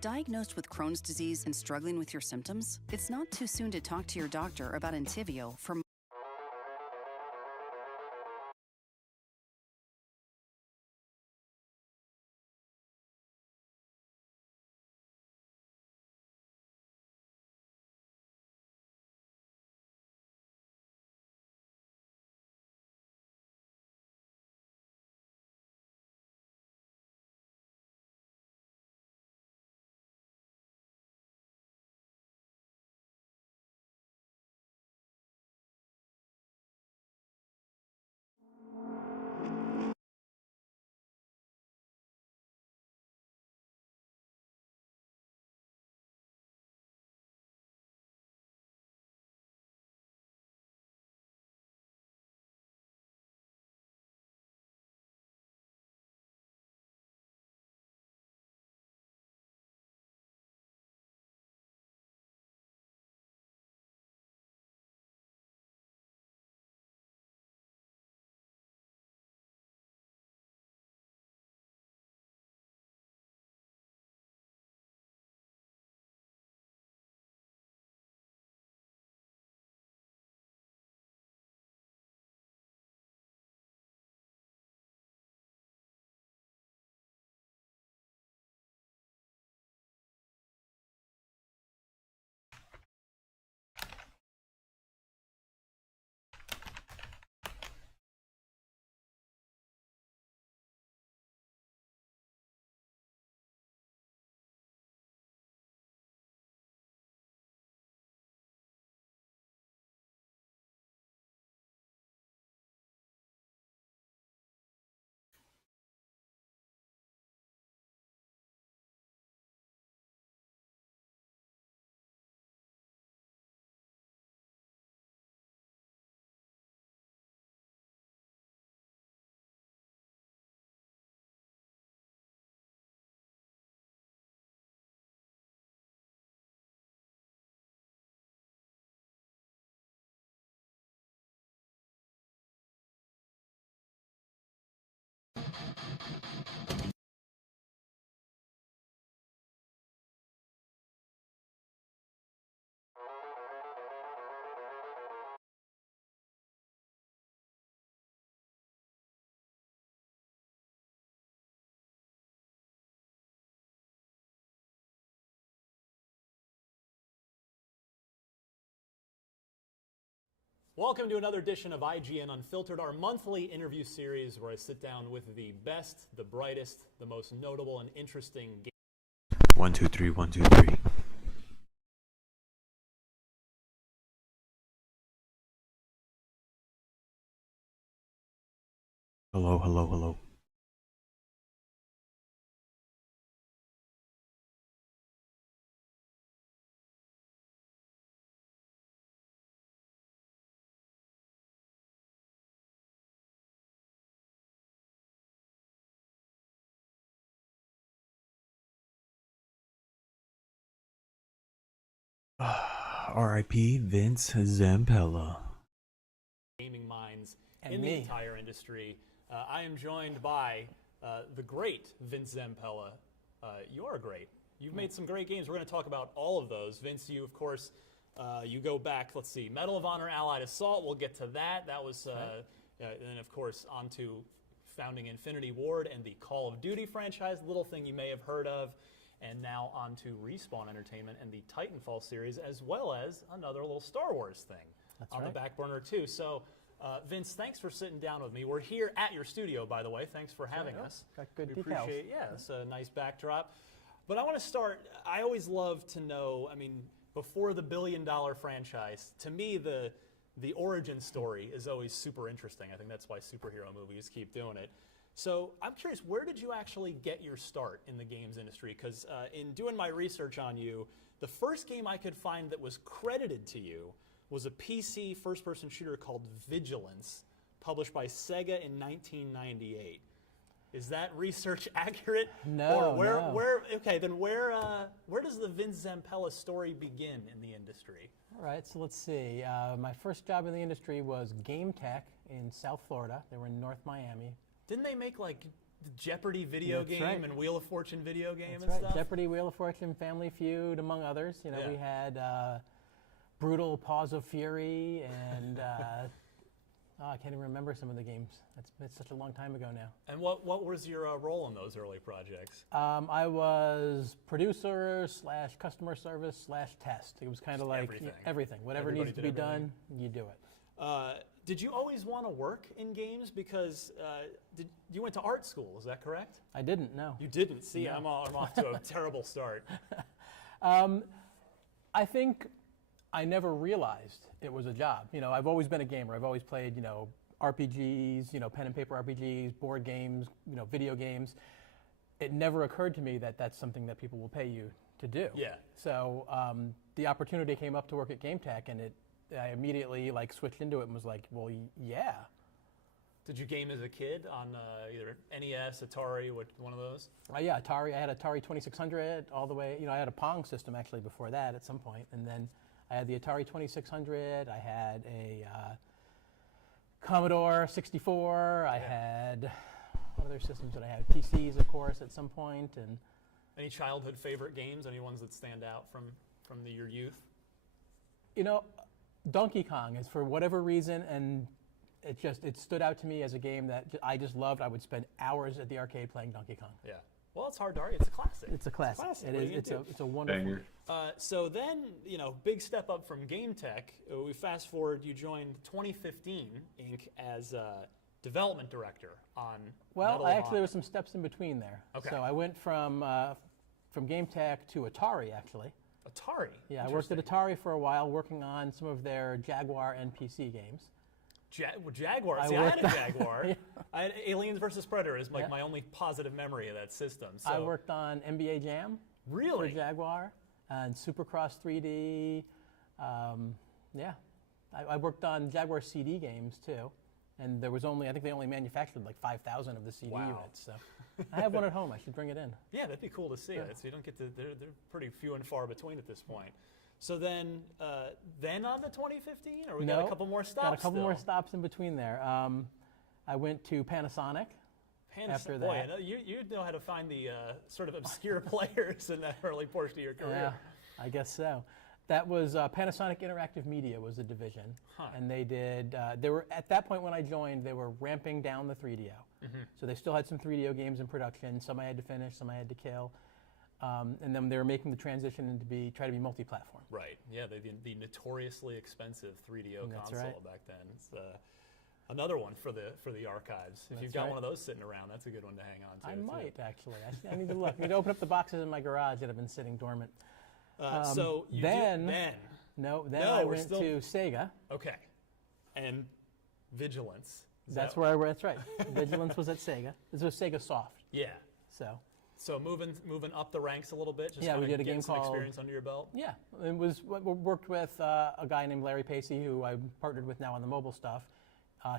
Diagnosed with Crohn's disease and struggling with your symptoms? It's not too soon to talk to your doctor about Entyvio for Welcome to another edition of IGN Unfiltered, our monthly interview series where I sit down with the best, the brightest, the most notable and interesting games. 1, 2, 3, 1, 2, 3. Hello, hello, hello. R.I.P. Vince Zampella. Gaming minds And in me. the entire industry. I am joined by the great Vince Zampella. You are great. You've made some great games. We're going to talk about all of those. Vince, you, of course, you go back, let's see, Medal of Honor Allied Assault. We'll get to that. That was, and then, of course, on to founding Infinity Ward and the Call of Duty franchise, little thing you may have heard of. And now on to Respawn Entertainment and the Titanfall series, as well as another little Star Wars thing on the back burner, too. So, Vince, thanks for sitting down with me. We're here at your studio, by the way. Thanks for having us. Got good we details. Appreciate, yeah, it's a nice backdrop. But I want to start, I always love to know, I mean, before the billion-dollar franchise, to me, the origin story is always super interesting. I think that's why superhero movies keep doing it. So I'm curious, where did you actually get your start in the games industry? Because in doing my research on you, the first game I could find that was credited to you was a PC first-person shooter called Vigilance, published by Sega in 1998. Is that research accurate? No, no. Okay, then where does the Vince Zampella story begin in the industry? All right, so let's see. My first job in the industry was Game Tech in South Florida. They were in North Miami. Didn't they make like Jeopardy video That's game right. and Wheel of Fortune video game That's and right. stuff. Jeopardy, Wheel of Fortune, Family Feud, among others. You know, Yeah. we had Brutal Paws of Fury, and I can't even remember some of the games. It's such a long time ago now. And what was your role in those early projects? I was producer / customer service / test. It was kind of like everything. Whatever Everybody needs to did be everything. done, you do it. Did you always want to work in games? Because you went to art school, is that correct? I didn't, no. You didn't. See, No. I'm off to a terrible start. I think I never realized it was a job. You know, I've always been a gamer. I've always played, you know, RPGs, you know, pen and paper RPGs, board games, you know, video games. It never occurred to me that that's something that people will pay you to do. Yeah. So the opportunity came up to work at GameTech, and I immediately like switched into it and was like, well, yeah. Did you game as a kid on either NES, Atari, one of those? Yeah, Atari. I had Atari 2600 all the way. You know, I had a Pong system actually before that at some point, and then I had the Atari 2600. I had a Commodore 64. I had what other systems did I have? PCs, of course, at some point. And Any childhood favorite games? Any ones that stand out from your youth? you know, Donkey Kong is for whatever reason, and it stood out to me as a game that I just loved. I would spend hours at the arcade playing Donkey Kong. Yeah. Well, it's hard to argue. It's a classic. It's a classic. What It are is. you It's gonna do? a wonderful. Banger. So then, you know, big step up from GameTech. We fast forward. You joined 2015 Inc. as development director on. Well, Medal of actually, there Honor. was some steps in between there. Okay. So I went from GameTech to Atari, actually. Atari. Yeah, I worked at Interesting. Atari for a while, working on some of their Jaguar NPC games. Jaguar. I See, I had a worked- Jaguar. Yeah. I had Aliens versus Predator is like Yeah. my only positive memory of that system. So I worked on NBA Jam really. for Jaguar and Supercross 3D. Yeah, I worked on Jaguar CD games too. And there was I think they only manufactured like 5,000 of the CD Wow. units. So I have one at home. I should bring it in. Yeah, that'd be cool to see. So you don't get to. They're pretty few and far between at this point. So then on to 2015, or we got a couple more stops. Got a couple more still? stops in between there. I went to Panasonic. After Boy, that. I know you know how to find the sort of obscure players in that early portion of your career. Yeah, I guess so. That was Panasonic Interactive Media was the division, and they did. They were at that point when I joined. They were ramping down the 3DO, so they still had some 3DO games in production. Some I had to finish, some I had to kill, and then they were making the transition into try to be multi-platform. Right. Yeah, the notoriously expensive 3DO That's console right. back then. It's another one for the archives. If you've That's got right. one of those sitting around, that's a good one to hang on to. I too. might actually. I need to look. I need to open up the boxes in my garage that have been sitting dormant. So you then- then No, then No, I we're went still- to Sega. okay, and Vigilance. Is That's that- where I were. That's right. Vigilance was at Sega. This was Sega Soft. Yeah. So moving up the ranks a little bit. Just Yeah, we kinda did a getting game some called- experience under your belt. yeah, it was we worked with a guy named Larry Pacey, who I partnered with now on the mobile stuff.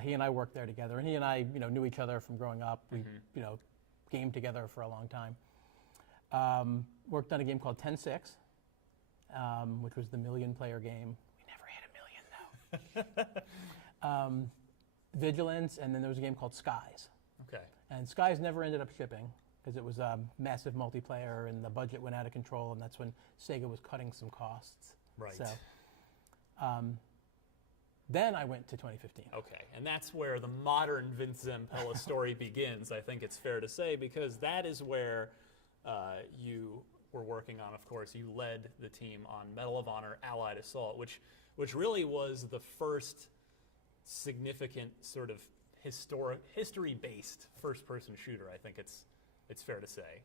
He and I worked there together, and he and I, knew each other from growing up. We, gamed together for a long time. Worked on a game called 10-6, which was the million-player game. We never hit a million though. Vigilance, and then there was a game called Skies. Okay. And Skies never ended up shipping because it was a massive multiplayer and the budget went out of control, and that's when Sega was cutting some costs. Right. So, then I went to 2015. Okay, and that's where the modern Vince Zampella story begins, I think it's fair to say, because that is where you were working on, of course, you led the team on Medal of Honor Allied Assault, which really was the first significant sort of history-based first-person shooter, I think it's fair to say.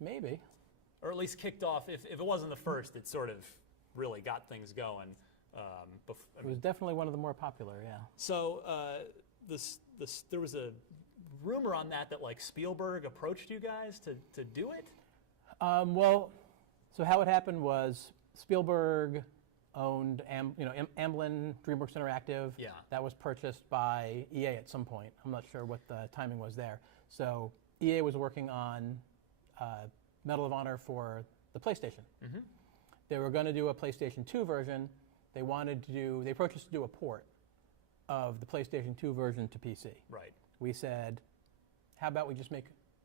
Maybe. Or at least kicked off, if it wasn't the first, it sort of really got things going. It was definitely one of the more popular, yeah. So there was a rumor on that like Spielberg approached you guys to do it? So how it happened was Spielberg owned Amblin, DreamWorks Interactive. Yeah. That was purchased by EA at some point. I'm not sure what the timing was there. So EA was working on Medal of Honor for the PlayStation. Mm-hmm. They were going to do a PlayStation 2 version. They approached us to do a port of the PlayStation 2 version to PC. Right. We said, how about we just make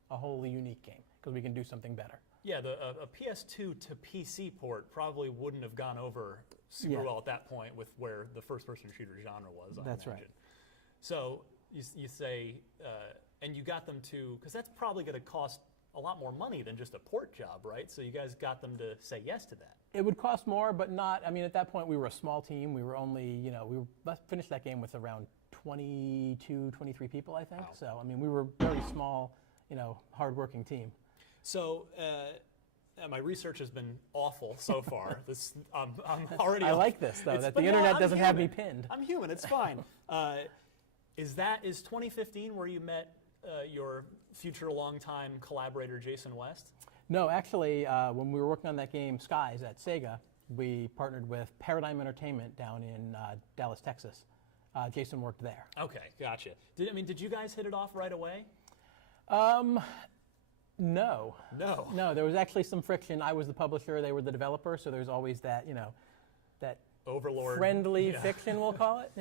a wholly unique game because we can do something better. Yeah, a PS2 to PC port probably wouldn't have gone over super well at that point with where the first-person shooter genre was, I That's imagine. right. So you say, and you got them to, because that's probably going to cost a lot more money than just a port job, right? So you guys got them to say yes to that. It would cost more, but not, I mean, at that point we were a small team. We were only, we finished that game with around 22, 23 people, I think. Wow. So, I mean, we were a very small, hardworking team. So my research has been awful so far. I'm already. I like this though, that the but no, internet I'm doesn't have me human. pinned. I'm human. It's fine. Is 2015 where you met your future longtime collaborator Jason West? No, actually, when we were working on that game Skies at Sega, we partnered with Paradigm Entertainment down in Dallas, Texas. Jason worked there. Okay, gotcha. Did you guys hit it off right away? No. No. No, there was actually some friction. I was the publisher, they were the developer, so there's always that, that Overlord. friendly fiction, we'll call it,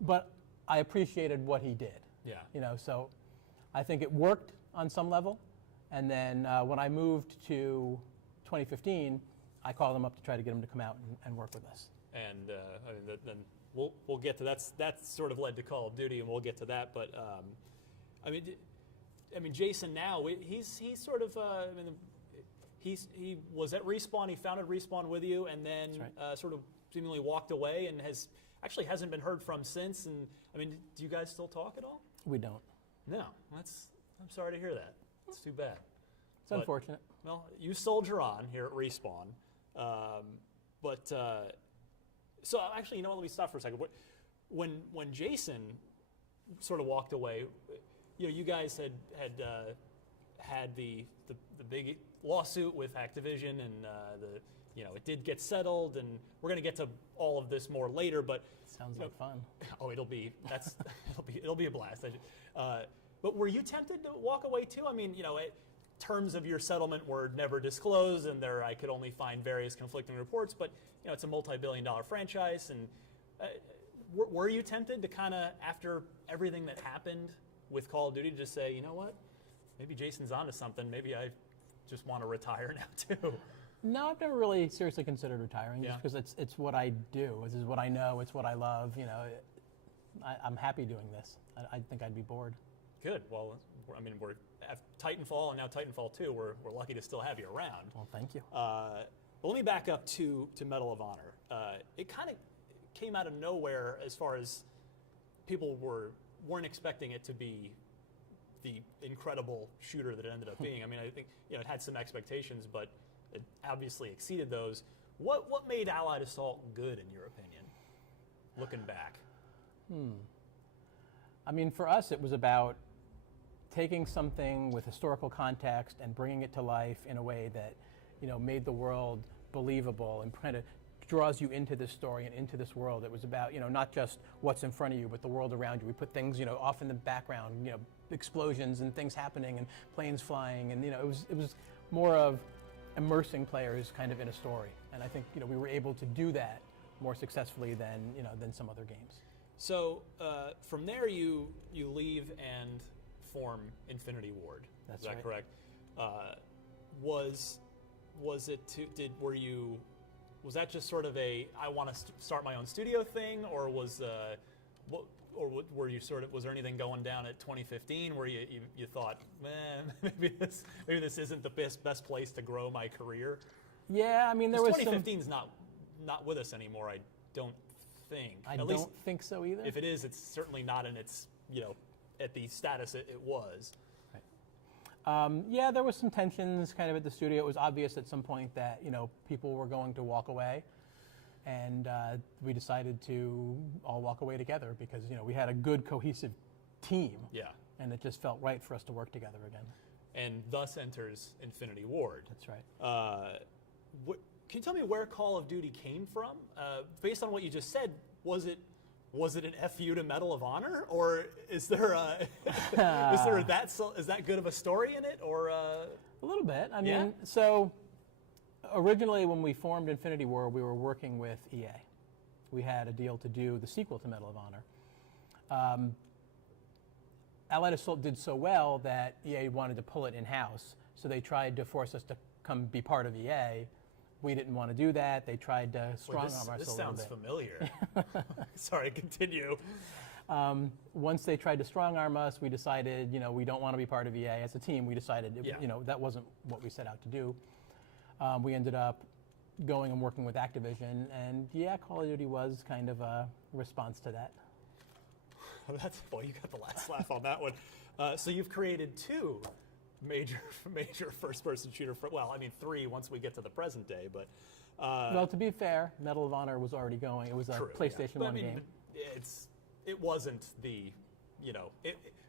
But I appreciated what he did. Yeah. So I think it worked on some level. And then when I moved to 2015, I called him up to try to get him to come out and work with us. And then we'll get to that's sort of led to Call of Duty, and we'll get to that. But Jason now he's sort of he was at Respawn. He founded Respawn with you, and then right. Sort of seemingly walked away, and hasn't been heard from since. And do you guys still talk at all? We don't. No, I'm sorry to hear that. It's too bad. It's unfortunate. Well, you soldier on here at Respawn. So actually, let me stop for a second. When Jason sort of walked away, you guys had the big lawsuit with Activision, and it did get settled, and we're going to get to all of this more later. But sounds like fun. Oh, it'll be a blast. But were you tempted to walk away too? Terms of your settlement were never disclosed, and I could only find various conflicting reports. But it's a multi-billion-dollar franchise, and were you tempted to kind of, after everything that happened with Call of Duty, to just say, you know what, maybe Jason's onto something. Maybe I just want to retire now too. No, I've never really seriously considered retiring, Yeah. just because it's what I do. This is what I know. It's what I love. I'm happy doing this. I think I'd be bored. Good. Well, we're at Titanfall, and now Titanfall 2. We're lucky to still have you around. Well, thank you. But let me back up to Medal of Honor. It kind of came out of nowhere as far as people weren't expecting it to be the incredible shooter that it ended up being. I think it had some expectations, but it obviously exceeded those. What made Allied Assault good, in your opinion, looking back? For us, it was about taking something with historical context and bringing it to life in a way that, made the world believable and kind of draws you into this story and into this world. It was about, not just what's in front of you, but the world around you. We put things, off in the background, explosions and things happening and planes flying, and it was more of immersing players kind of in a story. And I think, we were able to do that more successfully than some other games. So from there, you leave and form Infinity Ward. That's Is that right. correct? Was that just sort of a I want to start my own studio thing, or was were you was there anything going down at 2015 where you thought, maybe this isn't the best place to grow my career? Yeah, there was 2015's not with us anymore. I don't think. I don't think so either. If it is, it's certainly not in its at the status it was. Yeah, there was some tensions kind of at the studio. It was obvious at some point that people were going to walk away, and we decided to all walk away together because we had a good cohesive team. Yeah. And it just felt right for us to work together again. And thus enters Infinity Ward. That's right. Can you tell me where Call of Duty came from? Based on what you just said, was it an FU to Medal of Honor, or is there is that good of a story in it, or a little bit? Yeah? So originally when we formed Infinity Ward, we were working with EA. We had a deal to do the sequel to Medal of Honor. Allied Assault did so well that EA wanted to pull it in-house. So they tried to force us to come be part of EA. We didn't want to do that. They tried to strong-arm us a little bit. This sounds familiar. Sorry, continue. Once they tried to strong-arm us, we decided, we don't want to be part of EA. As a team, we decided, that wasn't what we set out to do. We ended up going and working with Activision, and Call of Duty was kind of a response to that. Well, you got the last laugh on that one. So you've created 2 major first-person shooter. Three once we get to the present day, but. Well, to be fair, Medal of Honor was already going. It was a PlayStation 1 game. It wasn't the,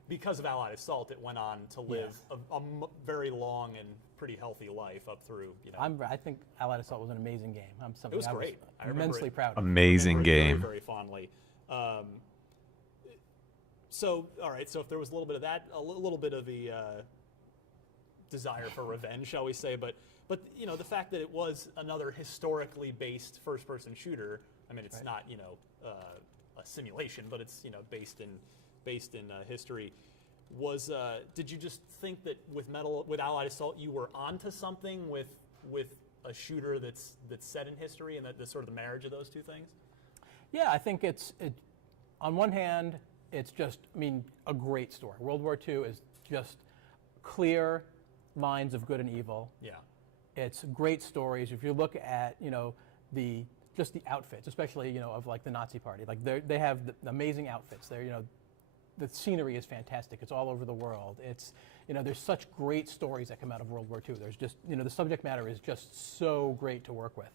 because of Allied Assault, it went on to live a very long and pretty healthy life up through, I think Allied Assault was an amazing game. It was great. I was immensely proud of it. Amazing game. Very, very fondly. So, all right, so if there was a little bit of that, a little bit of the desire for revenge, shall we say, but the fact that it was another historically based first-person shooter, it's not, a simulation, but it's, based in history. Did you just think that with Allied Assault you were onto something with a shooter that's set in history, and that the sort of the marriage of those two things? Yeah, I think on one hand, it's just, a great story. World War II is just clear lines of good and evil. Yeah. It's great stories. If you look at, the outfits, especially, of like the Nazi Party, like they have amazing outfits. The scenery is fantastic. It's all over the world. It's, there's such great stories that come out of World War II. There's just, the subject matter is just so great to work with.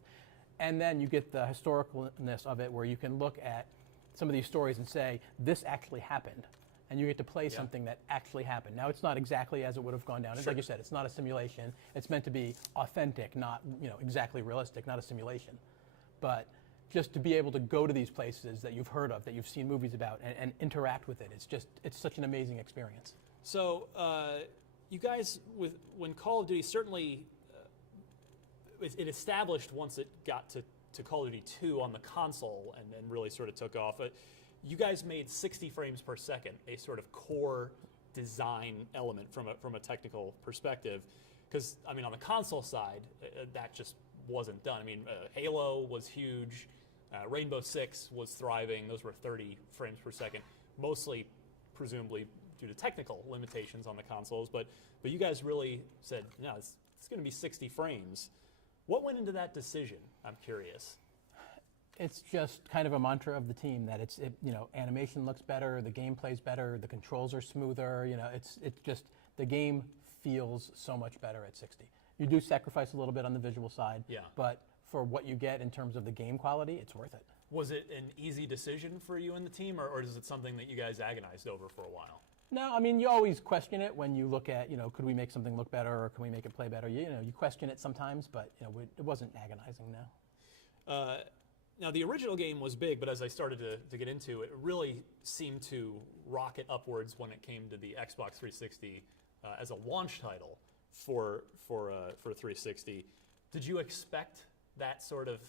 And then you get the historicalness of it, where you can look at some of these stories and say, this actually happened. And you get to play something that actually happened. Now, it's not exactly as it would have gone down. Sure. Like you said, it's not a simulation. It's meant to be authentic, not exactly realistic, not a simulation. But just to be able to go to these places that you've heard of, that you've seen movies about, and interact with it, it's such an amazing experience. So you guys, when Call of Duty, certainly it established once it got to Call of Duty 2 on the console and then really sort of took off. You guys made 60 frames per second a sort of core design element from a technical perspective. Because, on the console side, that just wasn't done. Halo was huge. Rainbow Six was thriving. Those were 30 frames per second, mostly, presumably, due to technical limitations on the consoles. But you guys really said, no, it's going to be 60 frames. What went into that decision? I'm curious. It's just kind of a mantra of the team that animation looks better, the game plays better, the controls are smoother. It's just the game feels so much better at 60. You do sacrifice a little bit on the visual side, but for what you get in terms of the game quality, it's worth it. Was it an easy decision for you and the team, or is it something that you guys agonized over for a while? No, you always question it when you look at, could we make something look better, or can we make it play better? You question it sometimes, but it wasn't agonizing, no. Now, the original game was big, but as I started to get into it, it really seemed to rocket upwards when it came to the Xbox 360 as a launch title for 360. Did you expect that sort of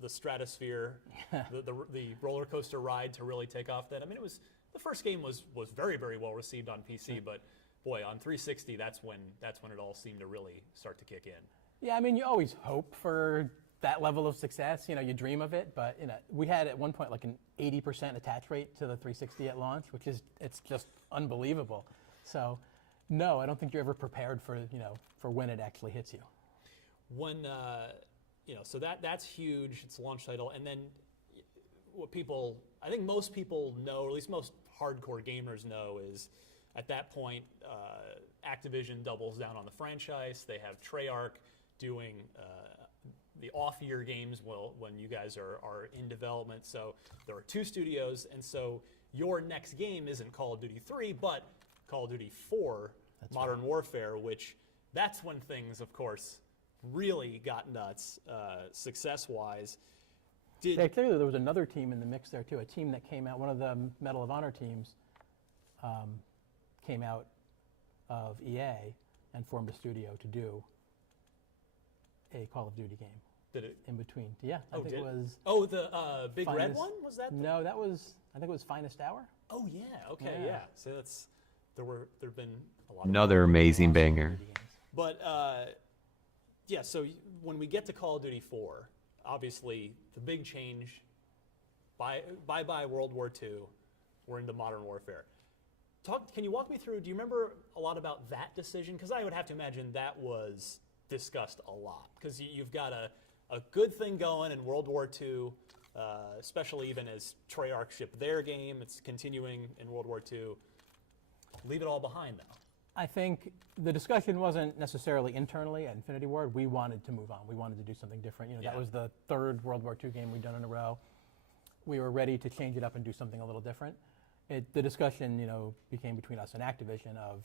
the stratosphere, the roller coaster ride to really take off? Then it was the first game was very, very well received on PC, but boy, on 360, that's when it all seemed to really start to kick in. Yeah, you always hope for that level of success. You dream of it, but we had at one point like an 80% attach rate to the 360 at launch, it's just unbelievable. So, no, I don't think you're ever prepared for when it actually hits you. When so that's huge. It's a launch title, and then I think most people know, or at least most hardcore gamers know, is at that point Activision doubles down on the franchise. They have Treyarch doing the off-year games when you guys are in development. So there are 2 studios, and so your next game isn't Call of Duty 3, but Call of Duty 4, Modern Warfare, which that's when things, of course, really got nuts success-wise. Clearly there was another team in the mix there, too, a team that came out, one of the Medal of Honor teams came out of EA and formed a studio to do a Call of Duty game. Did it? In between. Yeah, I think it was... Oh, the big red one? Was that? No, I think it was Finest Hour. Oh, yeah. Okay, yeah. So there've been a lot. Another amazing banger. But yeah, so when we get to Call of Duty 4, obviously the big change. Bye World War II. We're into Modern Warfare. Can you walk me through? Do you remember a lot about that decision? Because I would have to imagine that was discussed a lot. Because you've got a good thing going in World War II, especially even as Treyarch shipped their game. It's continuing in World War II. Leave it all behind, though. I think the discussion wasn't necessarily internally at Infinity Ward. We wanted to move on. We wanted to do something different. That was the third World War II game we'd done in a row. We were ready to change it up and do something a little different. The discussion, became between us and Activision of,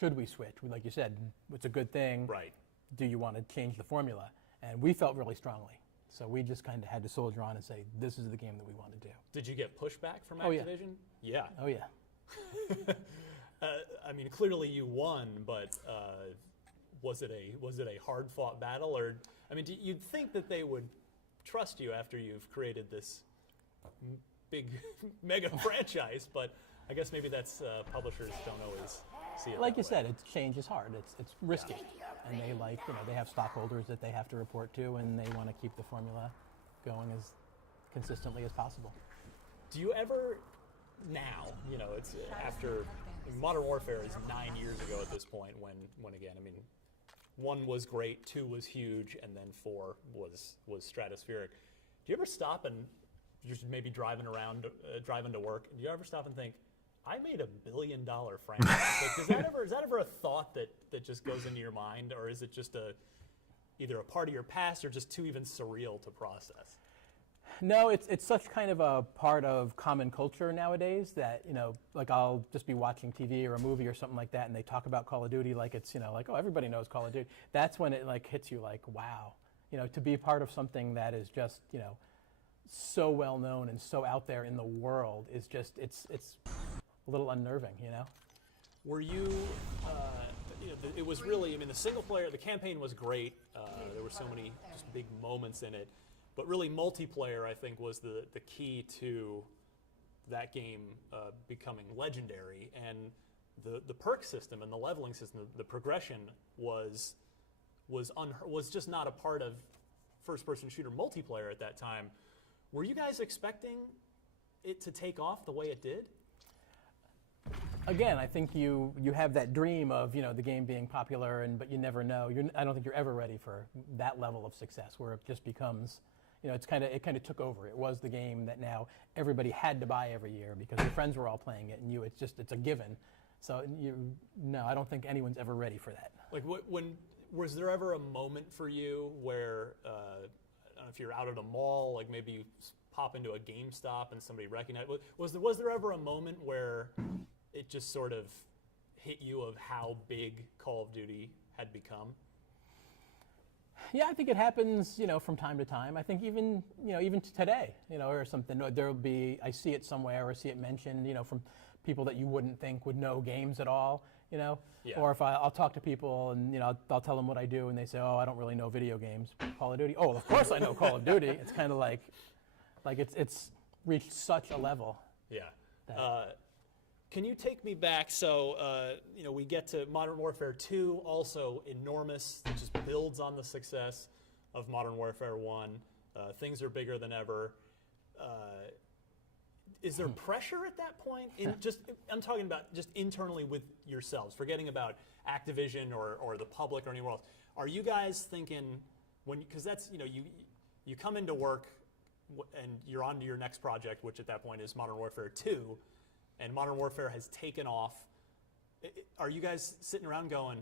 should we switch? Like you said, it's a good thing. Right. Do you want to change the formula? And we felt really strongly. So we just kind of had to soldier on and say, this is the game that we want to do. Did you get pushback from Oh, yeah. Activision? Yeah. Oh, yeah. I mean, clearly you won, but was it a hard-fought battle? Or, I mean, you'd think that they would trust you after you've created this big mega franchise, but I guess maybe that's publishers don't always see it. Like you said, change is hard. It's risky, and they have stockholders that they have to report to, and they want to keep the formula going as consistently as possible. Do you ever now? It's after Modern Warfare is 9 years ago at this point. When again, I mean, 1 was great, 2 was huge, and then 4 was stratospheric. Do you ever stop and just maybe driving to work? Do you ever stop and think, I made $1 billion franchise? Is that ever a thought that just goes into your mind, or is it just either a part of your past or just too even surreal to process? No, it's such kind of a part of common culture nowadays that, like I'll just be watching TV or a movie or something like that, and they talk about Call of Duty like it's, like, oh, everybody knows Call of Duty. That's when it hits you like, wow, to be part of something that is just, so well known and so out there in the world is just, it's a little unnerving, Were you, it was really, I mean, the single player, the campaign was great. There were so many just big moments in it. But really, multiplayer, I think, was the key to that game becoming legendary. And the perk system and the leveling system, the progression was just not a part of first-person shooter multiplayer at that time. Were you guys expecting it to take off the way it did? Again, I think you have that dream of the game being popular, but you never know. I don't think you're ever ready for that level of success where it just becomes. It kind of took over. It was the game that now everybody had to buy every year because their friends were all playing it, and it's a given. So no, I don't think anyone's ever ready for that. Like, was there ever a moment for you where, I don't know if you're out at a mall, like maybe you pop into a GameStop and somebody recognized, was there ever a moment where it just sort of hit you of how big Call of Duty had become? Yeah, I think it happens, from time to time. I think even today, or something, there'll be, I see it somewhere or see it mentioned, from people that you wouldn't think would know games at all, Yeah. Or if I'll talk to people and, I'll tell them what I do and they say, oh, I don't really know video games. Call of Duty? Oh, of course I know Call of Duty. It's kind of like it's reached such a level. Yeah. Can you take me back? So, we get to Modern Warfare 2, also enormous. It just builds on the success of Modern Warfare 1. Things are bigger than ever. Is there pressure at that point? I'm talking about just internally with yourselves, forgetting about Activision or the public or anywhere else. Are you guys thinking, because that's, you come into work and you're on to your next project, which at that point is Modern Warfare 2, and Modern Warfare has taken off. Are you guys sitting around going,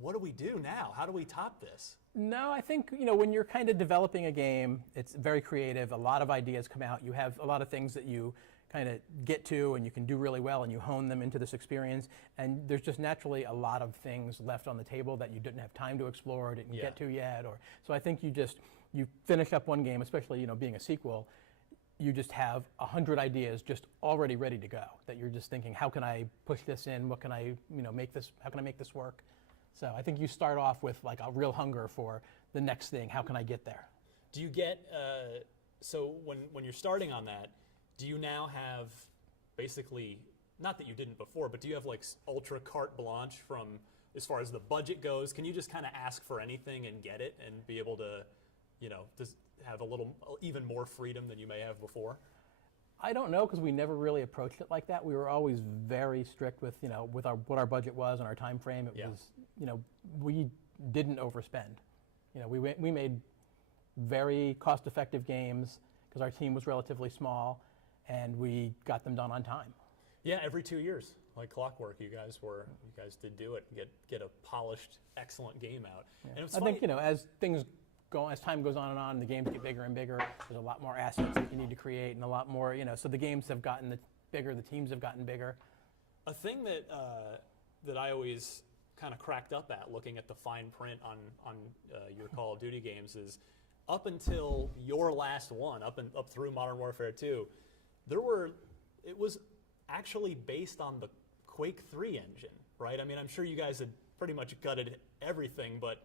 what do we do now? How do we top this? No, I think, when you're kind of developing a game, it's very creative. A lot of ideas come out. You have a lot of things that you kind of get to and you can do really well and you hone them into this experience. And there's just naturally a lot of things left on the table that you didn't have time to explore or didn't get to yet. So I think you finish up one game, especially, being a sequel, you just have 100 ideas just already ready to go that you're just thinking, how can I push this in? What can I, make this, how can I make this work? So I think you start off with like a real hunger for the next thing. How can I get there? Do you get, so when you're starting on that, do you now have basically not that you didn't before, but do you have like ultra carte blanche from as far as the budget goes? Can you just kind of ask for anything and get it and be able to, just have a little even more freedom than you may have before? I don't know, because we never really approached it like that. We were always very strict with, with what our budget was and our time frame. It was, we didn't overspend. We made very cost-effective games because our team was relatively small, and we got them done on time. Yeah, every 2 years, like clockwork, you guys did do it and get a polished, excellent game out. Yeah. And I think as time goes on and on, the games get bigger and bigger. There's a lot more assets that you need to create, and a lot more, so the games have gotten bigger, the teams have gotten bigger. A thing that that I always kind of cracked up at looking at the fine print on your Call of Duty games is up until your last one, up through Modern Warfare 2, it was actually based on the Quake 3 engine, right? I mean, I'm sure you guys had pretty much gutted everything, but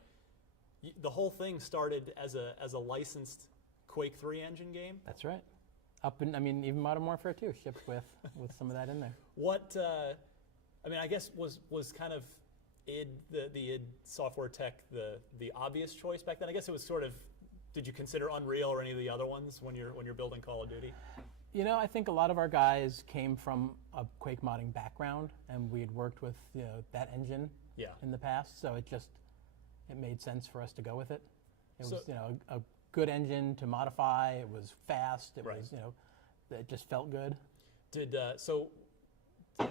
the whole thing started as a licensed Quake 3 engine game? That's right. Even Modern Warfare 2 shipped with some of that in there. What, I guess was kind of the id Software Tech the obvious choice back then? I guess it was sort of, did you consider Unreal or any of the other ones when you're building Call of Duty? I think a lot of our guys came from a Quake modding background, and we had worked with that engine in the past, so it made sense for us to go with it. It was a good engine to modify. It was fast. It was it just felt good.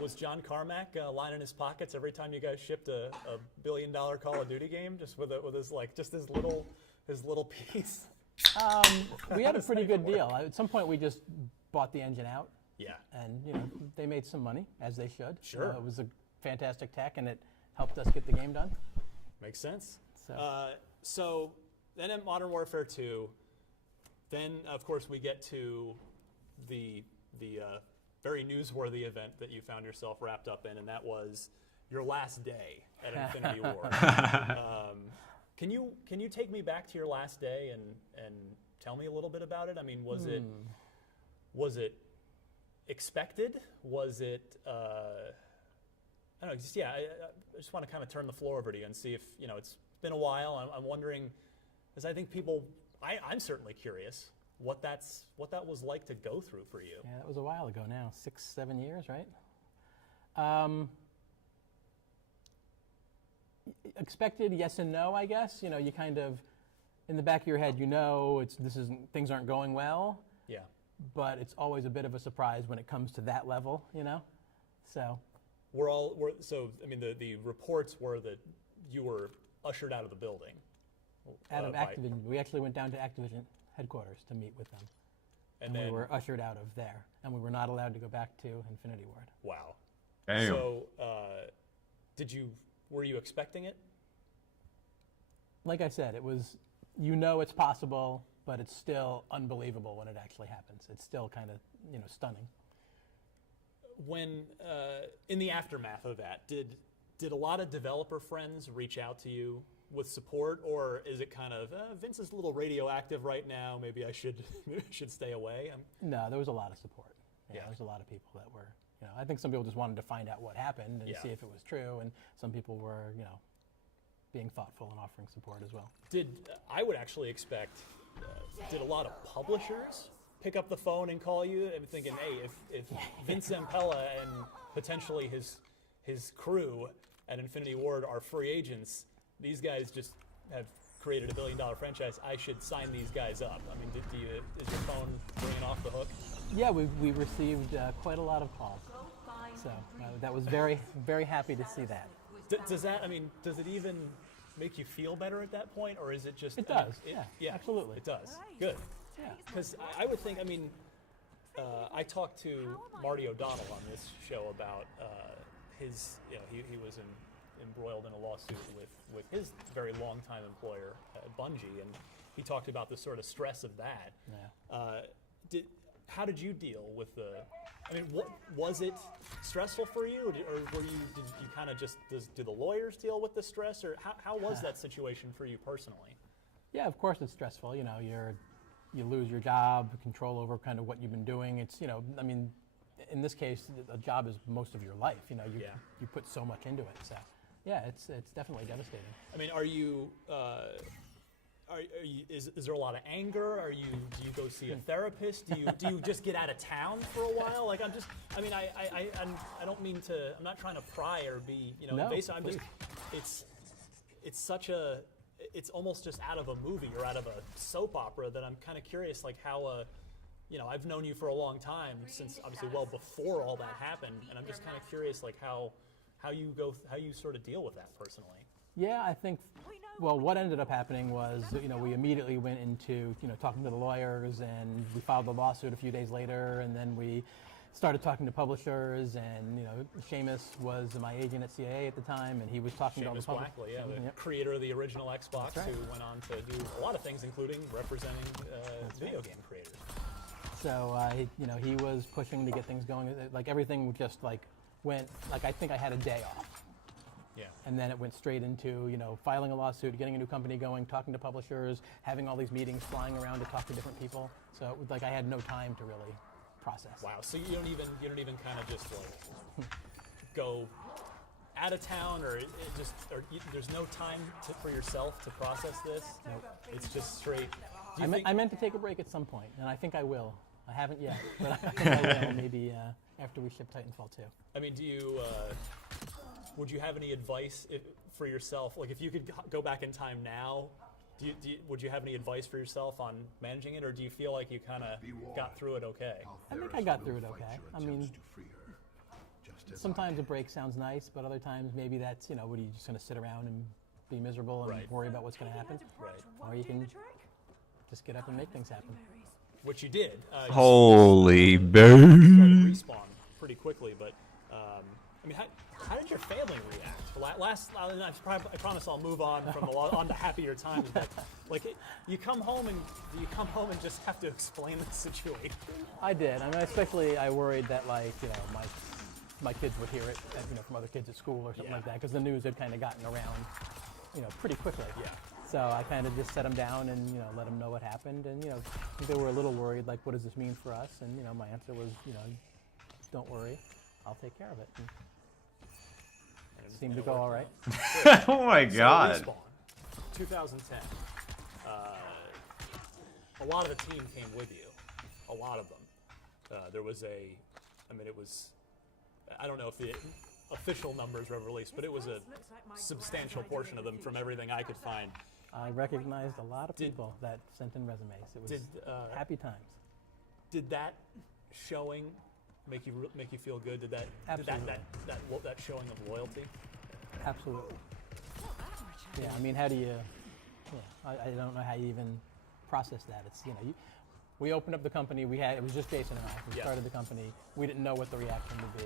Was John Carmack lining his pockets every time you guys shipped a $1 billion Call of Duty game, just with his little piece? We had a pretty good deal. At some point, we just bought the engine out. Yeah. And they made some money, as they should. Sure. It was a fantastic tech, and it helped us get the game done. Makes sense. So, so then at Modern Warfare 2, then of course we get to the very newsworthy event that you found yourself wrapped up in, and that was your last day at Infinity Ward. Can you take me back to your last day and tell me a little bit about it? I mean, was it expected? Was it I don't know. I just want to kind of turn the floor over to you and see if it's been a while. I'm wondering, as I think I'm certainly curious what that was like to go through for you. Yeah, that was a while ago now, 6-7 years, right? Expected, yes and no, I guess. You kind of, in the back of your head, things aren't going well. Yeah. But it's always a bit of a surprise when it comes to that level, So. The reports were that you were ushered out of the building. Out of Activision. We actually went down to Activision headquarters to meet with them. And then we were ushered out of there. And we were not allowed to go back to Infinity Ward. Wow. Damn. So, were you expecting it? Like I said, it was, it's possible, but it's still unbelievable when it actually happens. It's still kind of, stunning. When in the aftermath of that, did a lot of developer friends reach out to you with support, or is it kind of Vince is a little radioactive right now? Maybe I should stay away. No, there was a lot of support. Yeah, there was a lot of people that were. I think some people just wanted to find out what happened and see if it was true, and some people were, being thoughtful and offering support as well. I would actually expect? Did a lot of publishers pick up the phone and call you? I'm thinking, hey, if Vince Zampella and potentially his crew at Infinity Ward are free agents, these guys just have created a $1 billion franchise. I should sign these guys up. I mean, is your phone ringing off the hook? Yeah, we received quite a lot of calls. So that was very, very happy to see that. Does it even make you feel better at that point, or is it just? It does. Yeah, absolutely. It does. Good. Yeah. Because I would think. I talked to Marty O'Donnell on this show about his. He was embroiled in a lawsuit with his very long-time employer at Bungie, and he talked about the sort of stress of that. Yeah. How did you deal with the? Was it stressful for you, or did you kind of do the lawyers deal with the stress, or how was that situation for you personally? Yeah, of course it's stressful. You lose your job, control over kind of what you've been doing. It's in this case, a job is most of your life. You know, you Yeah. you put so much into it. So, yeah, it's definitely devastating. I mean, are you? Is there a lot of anger? Do you go see a therapist? Do you just get out of town for a while? Like I mean, I don't mean to. I'm not trying to pry or be No, invasive. I'm just. please. It's such a. It's almost just out of a movie or out of a soap opera that I'm kind of curious, like how. I've known you for a long time, since obviously well before all that happened, and I'm just kind of curious, like how you sort of deal with that personally. Yeah, I think, well, what ended up happening was, we immediately went into, talking to the lawyers, and we filed the lawsuit a few days later, and then we started talking to publishers, and, Seamus was my agent at CAA at the time, and he was talking to all the Seamus publishers. Blackley, yeah, the Yep. creator of the original Xbox, right. who went on to do a lot of things, including representing video game creators. So, he was pushing to get things going. Like, everything just, went, I think I had a day off. Yeah. And then it went straight into, filing a lawsuit, getting a new company going, talking to publishers, having all these meetings, flying around to talk to different people. So it was like I had no time to really process. Wow. So you don't even kind of just go out of town, or there's no time for yourself to process this. Nope. It's just straight. I meant to take a break at some point, and I think I will. I haven't yet, but I think I will maybe after we ship Titanfall 2. I mean, would you have any advice for yourself? Like, if you could go back in time now, would you have any advice for yourself on managing it, or do you feel like you kind of got through it okay? I think I got through it okay. I mean, sometimes a break sounds nice, but other times maybe that's, what are you just going to sit around and be miserable and Right. worry about what's going to happen? Right. Or you can just get up and make things happen. Which you did. Holy You babe. started respawn pretty quickly, but I mean, how did your family react? I promise I'll move on from on to happier times. But you come home and do you come home and just have to explain the situation? I did. I mean, especially I worried that my kids would hear it, from other kids at school or something Yeah. like that, because the news had kind of gotten around, pretty quickly. Yeah. So I kind of just set them down and let them know what happened, and they were a little worried, like, what does this mean for us? And my answer was, don't worry, I'll take care of it. And it seemed to go all right. Oh my god. So Respawn, 2010. A lot of the team came with you. A lot of them. There was I don't know if the official numbers were released, but it was a substantial portion of them from everything I could find. I recognized a lot of people that sent in resumes. It was happy times. Did that showing make you feel good? Did that Absolutely. that showing of loyalty? Absolutely. Yeah, I mean, how do you? Yeah, I don't know how you even process that. It's we opened up the company. It was just Jason and I. We Yeah. started the company. We didn't know what the reaction would be.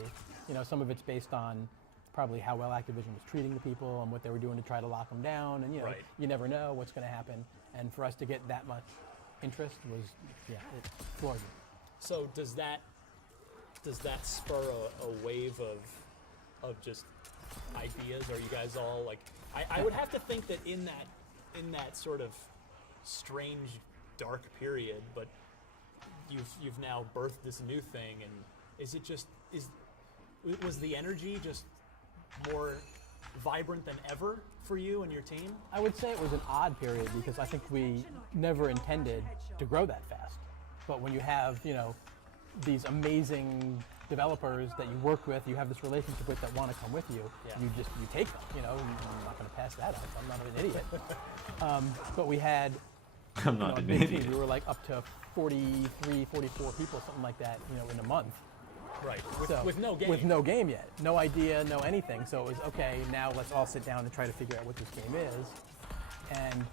Some of it's based on probably how well Activision was treating the people and what they were doing to try to lock them down. And Right. you never know what's going to happen. And for us to get that much interest was, it floored me. So does that spur a wave of just ideas? Are you guys all like? I would have to think that in that sort of strange dark period, but you've now birthed this new thing, and was the energy just more vibrant than ever for you and your team? I would say it was an odd period because I think we never intended to grow that fast. But when you have, these amazing developers that you work with, you have this relationship with that want to come with you, Yeah. you take them, I'm not going to pass that up. I'm not an idiot. But we had I'm not a an big team. idiot. We were like up to 43, 44 people, something like that, in a month. Right. So, With no game. With no game yet. No idea, no anything. So it was, okay, now let's all sit down and try to figure out what this game is. And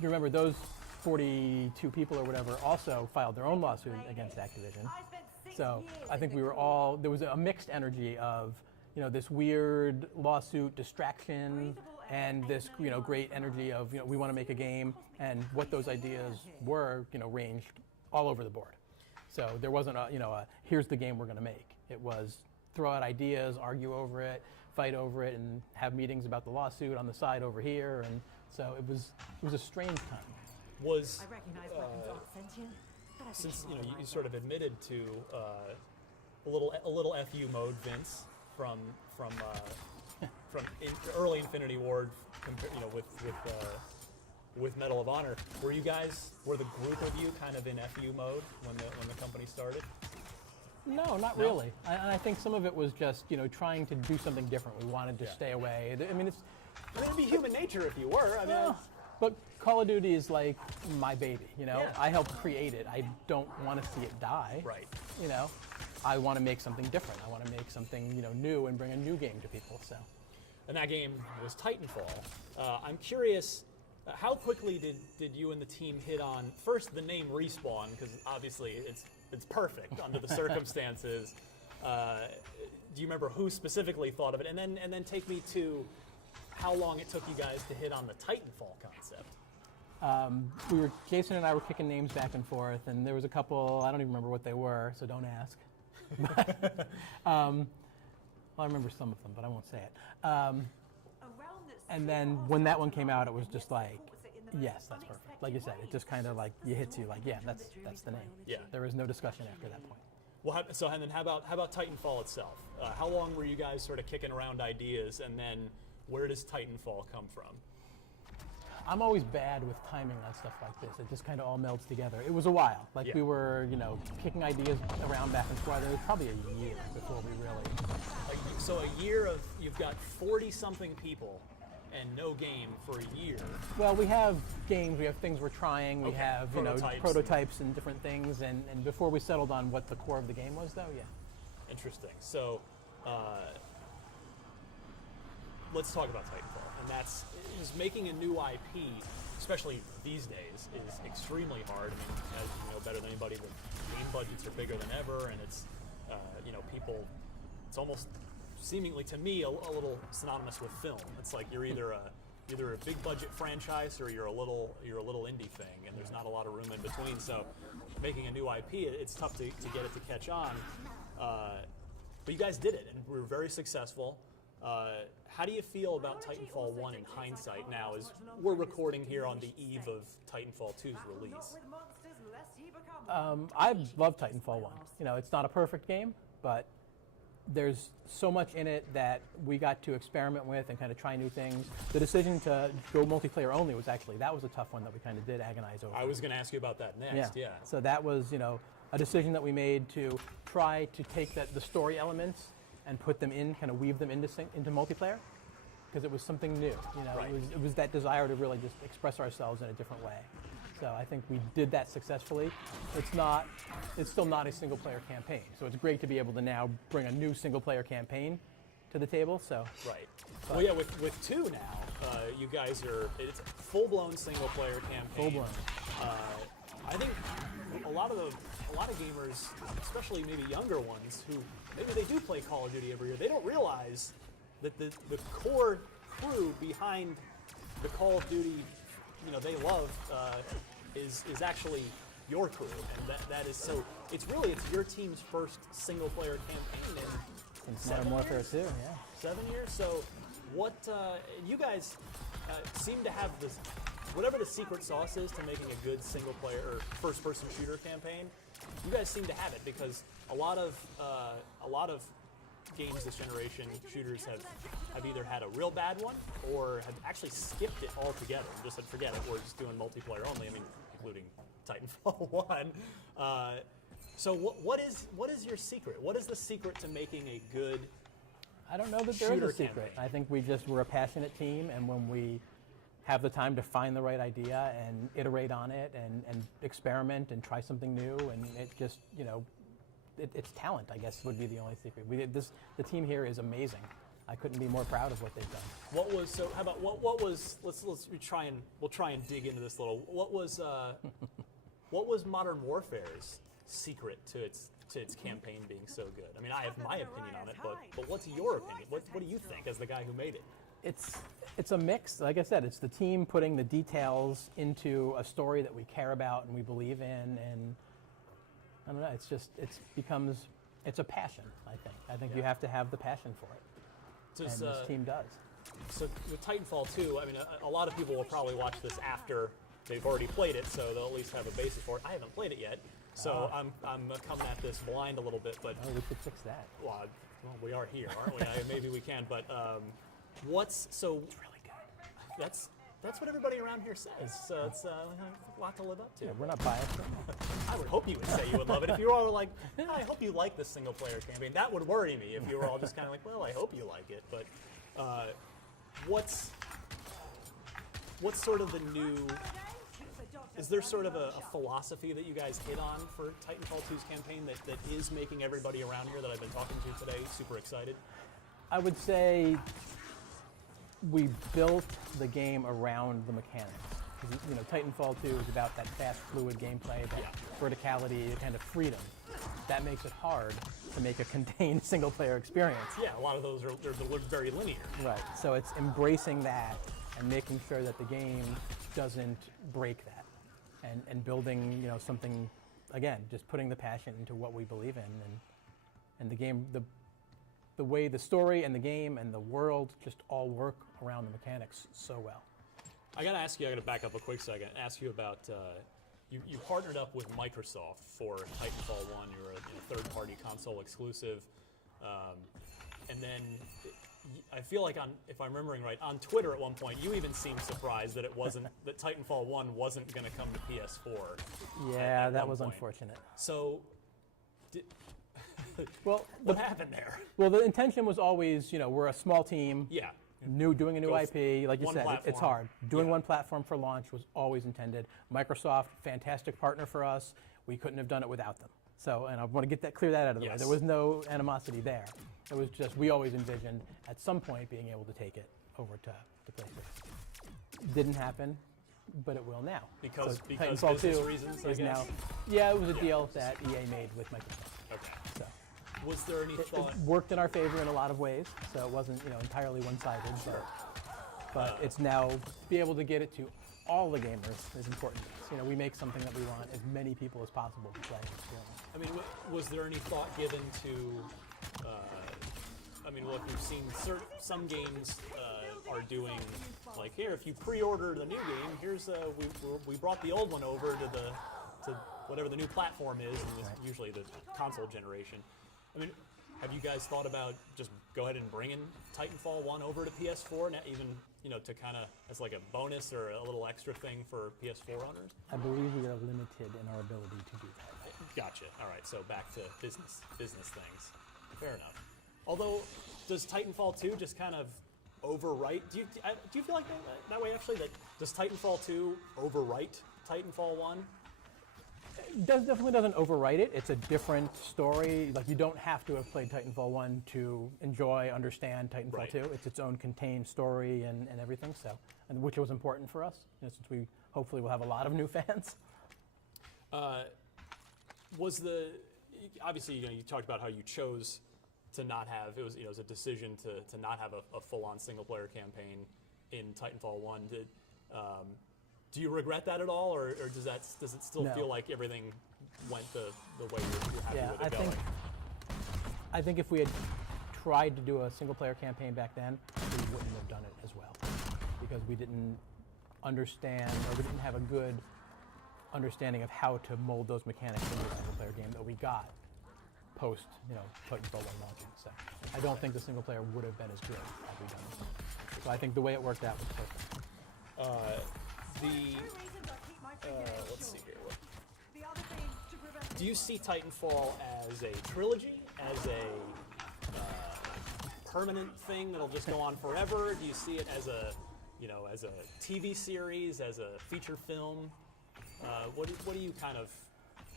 you remember those 42 people or whatever also filed their own lawsuit against Activision. So I think we were all, there was a mixed energy of, this weird lawsuit distraction and this, great energy of, we want to make a game, and what those ideas were, ranged all over the board. So there wasn't a here's the game we're going to make. It was throw out ideas, argue over it, fight over it, and have meetings about the lawsuit on the side over here. And so it was a strange time. Was I recognize weapons aren't sentient, but I think since you you sort of admitted to a little FU mode, Vince, from early Infinity Ward, with Medal of Honor. Were the group of you kind of in FU mode when the company started? No, not really. I think some of it was just trying to do something different. We wanted to stay away. I mean, it'd be human nature if you were. I mean, but Call of Duty is like my baby. Yeah. I helped create it. I don't want to see it die. Right. I want to make something different. I want to make something new and bring a new game to people. So. And that game was Titanfall. I'm curious, how quickly did you and the team hit on first the name Respawn, because obviously it's perfect under the circumstances. Do you remember who specifically thought of it? And then take me to how long it took you guys to hit on the Titanfall concept. Jason and I were kicking names back and forth, and there was a couple. I don't even remember what they were, so don't ask. Well, I remember some of them, but I won't say it. And then when that one came out, it was just like, yes, that's perfect. Like you said, it just kind of like hits you like, yeah, that's the name. Yeah. There was no discussion after that point. Well, and then how about Titanfall itself? How long were you guys sort of kicking around ideas, and then where does Titanfall come from? I'm always bad with timing on stuff like this. It just kind of all melds together. It was a while. Like we were, kicking ideas around back and forth. It was probably a year before we really. So a year of, you've got 40-something people and no game for a year. Well, we have games, we have things we're trying, we have prototypes and different things, and before we settled on what the core of the game was, though, yeah. Interesting. So let's talk about Titanfall, and that's making a new IP, especially these days, is extremely hard. I mean, as you know better than anybody, the game budgets are bigger than ever, and it's people. It's almost seemingly to me a little synonymous with film. It's like you're either a big budget franchise or you're a little indie thing, and there's not a lot of room in between. So making a new IP, it's tough to get it to catch on. But you guys did it, and we were very successful. How do you feel about Titanfall 1 in hindsight now, as we're recording here on the eve of Titanfall 2's release? I love Titanfall 1. It's not a perfect game, but there's so much in it that we got to experiment with and kind of try new things. The decision to go multiplayer only was a tough one that we kind of did agonize over. I was going to ask you about that next, yeah. So that was, a decision that we made to try to take the story elements and put them in, kind of weave them into multiplayer, because it was something new. Right. It was that desire to really just express ourselves in a different way. So I think we did that successfully. It's still not a single player campaign. So it's great to be able to now bring a new single player campaign to the table. So right. Well, yeah, with 2 now, you guys it's a full-blown single player campaign. Full-blown. I think a lot of gamers, especially maybe younger ones, who maybe they do play Call of Duty every year, they don't realize that the core crew behind the Call of Duty they love is actually your crew, and that is so. It's your team's first single player campaign in Modern Warfare 2, yeah. 7 years. So, what you guys seem to have this, whatever the secret sauce is to making a good single player or first person shooter campaign. You guys seem to have it, because a lot of games this generation, shooters have either had a real bad one or have actually skipped it altogether and just said, forget it, we're just doing multiplayer only. I mean, including Titanfall 1. So what is your secret? What is the secret to making a good I don't know that there is a secret. Campaign? I think we're a passionate team, and when we have the time to find the right idea and iterate on it and experiment and try something new, and it just, it's talent, I guess, would be the only secret. The team here is amazing. I couldn't be more proud of what they've done. We'll try and dig into this a little. What was Modern Warfare's secret to its campaign being so good? I mean, I have my opinion on it, but what's your opinion? What do you think as the guy who made it? It's a mix. Like I said, it's the team putting the details into a story that we care about and we believe in, and I don't know. It's a passion. I think you have to have the passion for it. And this team does. So with Titanfall 2, I mean, a lot of people will probably watch this after they've already played it, so they'll at least have a basis for it. I haven't played it yet, So I'm coming at this blind a little bit, but Oh, we could fix that. well, we are here, aren't we? Maybe we can. But what's so? It's really good. That's what everybody around here says. So it's a lot to live up to. Yeah, we're not biased. I would hope you would say you would love it. If you were all like, I hope you like this single player campaign, that would worry me if you were all just kind of like, well, I hope you like it. But what's sort of the new, is there sort of a philosophy that you guys hit on for Titanfall 2's campaign that is making everybody around here that I've been talking to today super excited? I would say we built the game around the mechanics. 'Cause, you know, Titanfall 2 is about that fast, fluid gameplay, that verticality, kind of freedom. That makes it hard to make a contained single-player experience. Yeah, a lot of those they're very linear. Right. So it's embracing that and making sure that the game doesn't break that, and building, you know, something, again, just putting the passion into what we believe in, and the game, the way the story and the game and the world just all work around the mechanics so well. I got to back up a quick second and ask you about, you partnered up with Microsoft for Titanfall 1. You're a third-party console exclusive. And then I feel like if I'm remembering right, on Twitter at one point, you even seemed surprised that that Titanfall 1 wasn't going to come to PS4. Yeah, at that one was point. unfortunate. So, Well, what happened there? well, the intention was always, you know, we're a small team. Yeah. Doing a new IP, like you one said, it's platform. hard. Doing Yeah. one platform for launch was always intended. Microsoft, fantastic partner for us. We couldn't have done it without them. So, and I want to clear that out of the way. Yes. There was no animosity there. It was just, we always envisioned at some point being able to take it over to PlayStation. Didn't happen, but it will now. Because So business Titanfall 2 reasons, I is guess? now, yeah, it was a deal that EA made with Microsoft. Okay. So Was there any thought? it worked in our favor in a lot of ways, so it wasn't, you know, entirely one-sided. But it's now be able to get it to all the gamers is important. So, you know, we make something that we want as many people as possible to play and experience. I mean, was there any thought given to? I mean, look, we've seen some games are doing like here. If you pre-order the new game, here's we brought the old one over to whatever the new platform is, and it's usually the console generation. I mean, have you guys thought about just go ahead and bringing Titanfall 1 over to PS4, now even, you know, to kind of as like a bonus or a little extra thing for PS4 owners? I believe we are limited in our ability to do that. Gotcha. All right, so back to business things. Fair enough. Although, does Titanfall 2 just kind of overwrite? Do you feel like that way actually? That does Titanfall 2 overwrite Titanfall 1? It definitely doesn't overwrite it. It's a different story. Like, you don't have to have played Titanfall 1 to understand Titanfall Right. 2. It's its own contained story and everything, so, and which was important for us, you know, since we hopefully will have a lot of new fans. Obviously, you know, you talked about how you chose to not have, it was a decision to not have a full-on single-player campaign in Titanfall 1. Do you regret that at all, or does it still No. feel like everything went the way you're happy Yeah, with it going? I think if we had tried to do a single-player campaign back then, we wouldn't have done it as well, because we didn't understand, or we didn't have a good understanding of how to mold those mechanics into a single-player game that we got post, you know, Titanfall 1 launching. So I don't think the single-player would have been as good had we done it. So I think the way it worked out was perfect. Let's see here. Do you see Titanfall as a trilogy, as a permanent thing that'll just go on forever? Do you see it as a TV series, as a feature film? What do you kind of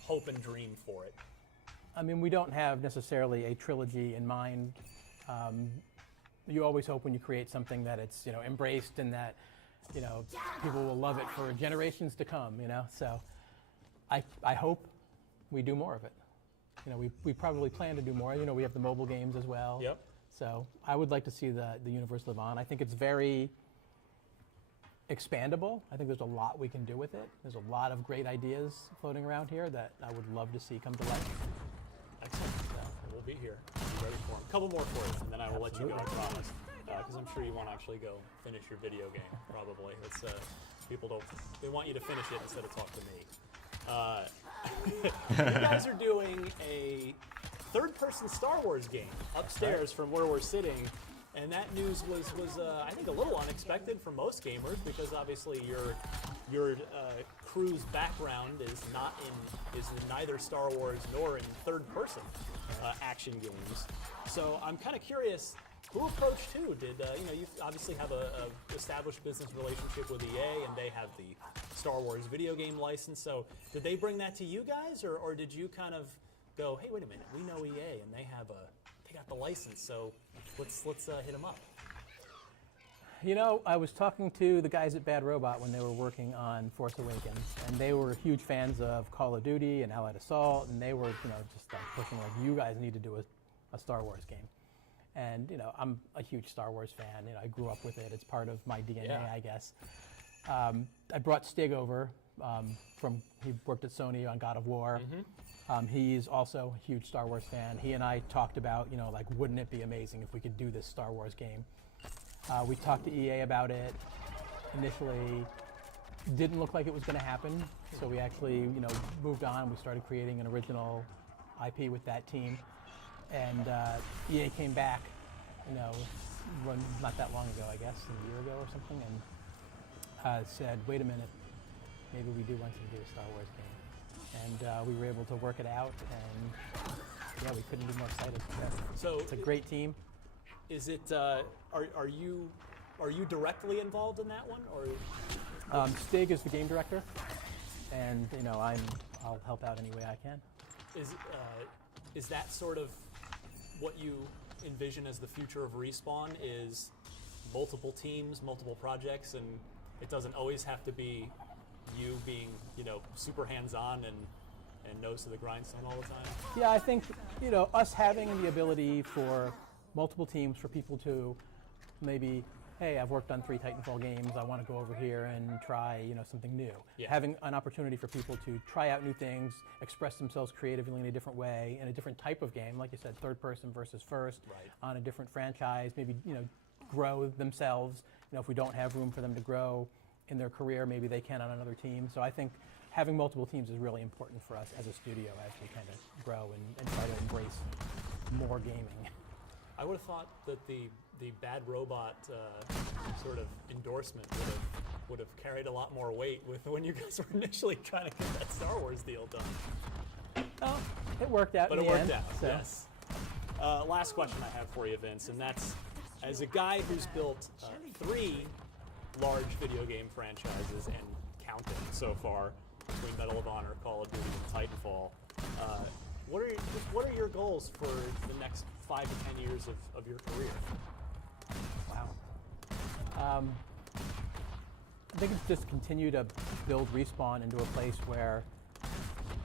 hope and dream for it? I mean, we don't have necessarily a trilogy in mind. You always hope when you create something that it's, you know, embraced and that, you know, people will love it for generations to come, you know. So I hope we do more of it. You know, we probably plan to do more. You know, we have the mobile games as well. Yep. So I would like to see the universe live on. I think it's very expandable. I think there's a lot we can do with it. There's a lot of great ideas floating around here that I would love to see come to life. Excellent. We'll be here. Be ready for them. A couple more for you, and then I will let you go, I promise. Because I'm sure you want to actually go finish your video game, probably. It's, people don't, they want you to finish it instead of talk to me. Uh, you guys are doing a third-person Star Wars game upstairs from where we're sitting, and that news was I think a little unexpected for most gamers because obviously your crew's background is in neither Star Wars nor in third-person action games. So I'm kind of curious. Who approached who? Did you obviously have a established business relationship with EA, and they have the Star Wars video game license. So did they bring that to you guys, or did you kind of go, hey, wait a minute, we know EA, and they got the license, so let's hit them up. You know, I was talking to the guys at Bad Robot when they were working on Force Awakens, and they were huge fans of Call of Duty and Allied Assault, and they were just pushing like, you guys need to do a Star Wars game. And I'm a huge Star Wars fan. I grew up with it. It's part of my DNA, I guess. I brought Stig over he worked at Sony on God of War. He's also a huge Star Wars fan. He and I talked about, like, wouldn't it be amazing if we could do this Star Wars game? We talked to EA about it. Initially, didn't look like it was going to happen. So we actually, moved on. We started creating an original IP with that team. And EA came back, not that long ago, I guess, a year ago or something, and said, wait a minute, maybe we do want to do a Star Wars game. And we were able to work it out, and yeah, we couldn't be more excited. So it's a great team. Is it? Are you directly involved in that one, or? Stig is the game director, and I'll help out any way I can. Is that sort of what you envision as the future of Respawn? Is multiple teams, multiple projects, and it doesn't always have to be you being super hands-on and nose to the grindstone all the time? Yeah, I think us having the ability for multiple teams, for people to maybe, hey, I've worked on 3 Titanfall games, I want to go over here and try something new. Yeah. Having an opportunity for people to try out new things, express themselves creatively in a different way, in a different type of game, like you said, third person versus first, right, on a different franchise, maybe grow themselves. If we don't have room for them to grow in their career, maybe they can on another team. So I think having multiple teams is really important for us as a studio as we kind of grow and try to embrace more gaming. I would have thought that the Bad Robot sort of endorsement would have carried a lot more weight with when you guys were initially trying to get that Star Wars deal done. Oh, it worked out. But in it the worked end, out. so. Yes. Last question I have for you, Vince, and that's as a guy who's built 3 large video game franchises and counting so far between Medal of Honor, Call of Duty, and Titanfall. What are your goals for the next 5 to 10 years of your career? Wow. I think it's just continue to build Respawn into a place where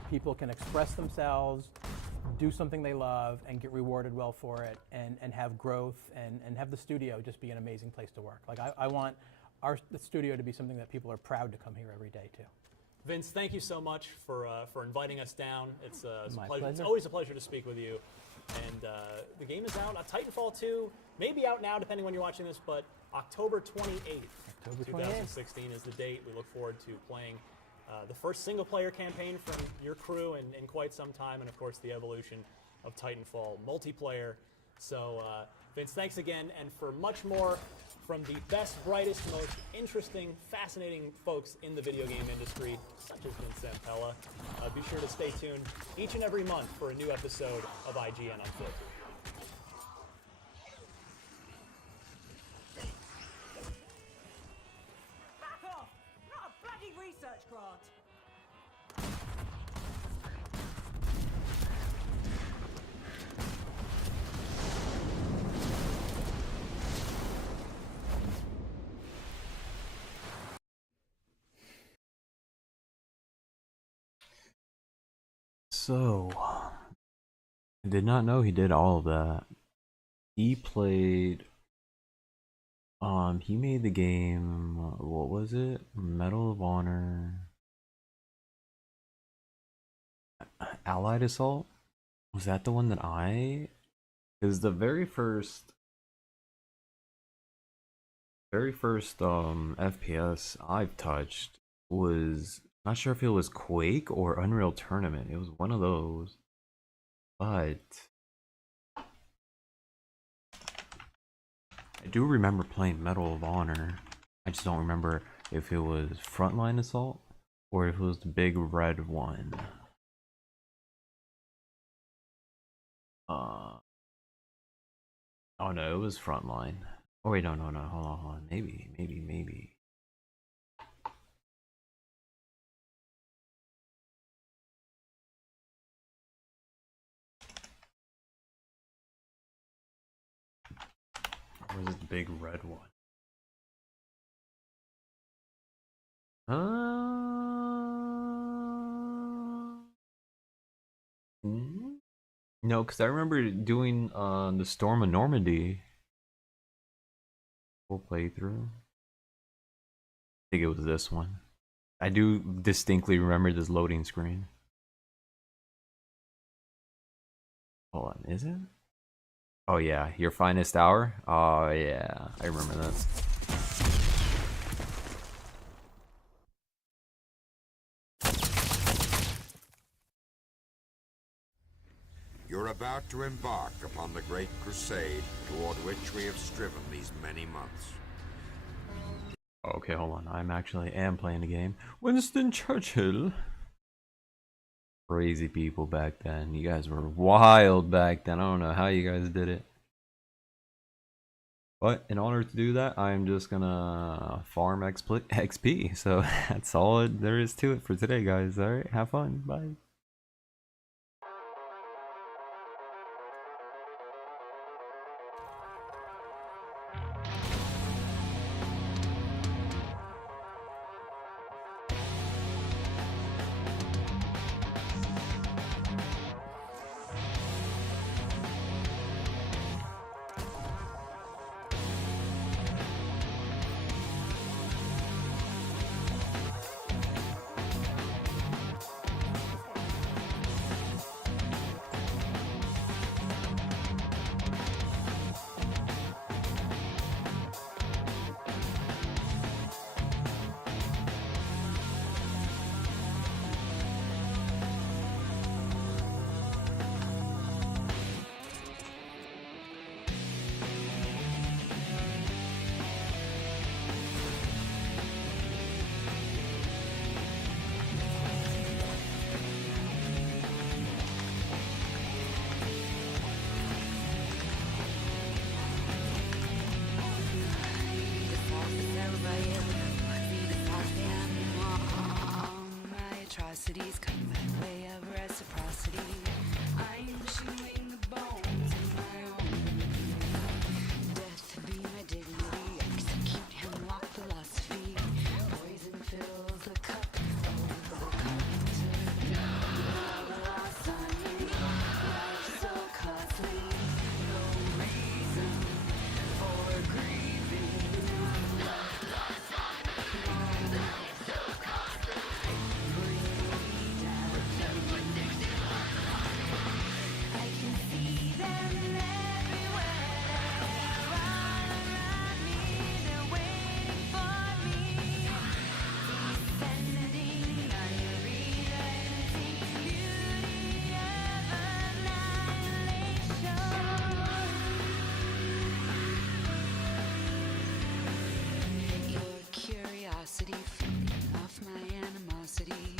people can express themselves, do something they love, and get rewarded well for it, and have growth, and have the studio just be an amazing place to work. Like I want the studio to be something that people are proud to come here every day to. Vince, thank you so much for inviting us down. It's a pleasure. It's pleasure. always a pleasure to speak with you. And the game is out. Titanfall 2 may be out now, depending when you're watching this, but October 28th, 2016 is the date. We look forward to playing the first single-player campaign from your crew in quite some time, and of course the evolution of Titanfall multiplayer. So, Vince, thanks again, and for much more from the best, brightest, most interesting, fascinating folks in the video game industry, such as Vince Zampella. Be sure to stay tuned each and every month for a new episode of IGN Unfiltered. Back off! Not a bloody research grant! So, I did not know he did all of that. He played, he made the game, what was it? Medal of Honor, Allied Assault? Was that the one that because the very first FPS I've touched was Not sure if it was Quake or Unreal Tournament. It was one of those. But I do remember playing Medal of Honor. I just don't remember if it was Frontline Assault or if it was the big red one. Oh no, it was Frontline. Oh wait, no, hold on. Maybe. Or was it the big red one? No, because I remember doing the Storm of Normandy full playthrough. I think it was this one. I do distinctly remember this loading screen. Hold on, is it? Oh yeah, Your Finest Hour? Oh yeah, I remember that. You're about to embark upon the great crusade toward which we have striven these many months. Okay, hold on. I'm actually playing the game. Winston Churchill. Crazy people back then. You guys were wild back then. I don't know how you guys did it. But in order to do that, I'm just gonna farm XP. So that's all there is to it for today, guys. Alright, have fun. Bye. Atrocities come by way of reciprocity. I'm chewing the bones of my own. Death be my dignity. Execute hemlock philosophy. Poison fills the cup of the carpenter. Lost on me. Life so costly. No reason for grieving. Feeding off my animosity,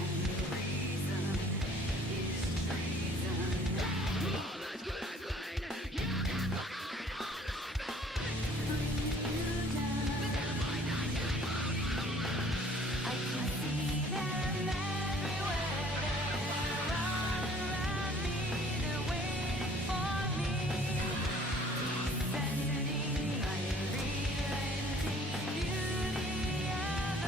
and the reason is treason. I can see them everywhere. They're all around me. They're waiting for me. Descending, I relenting beauty of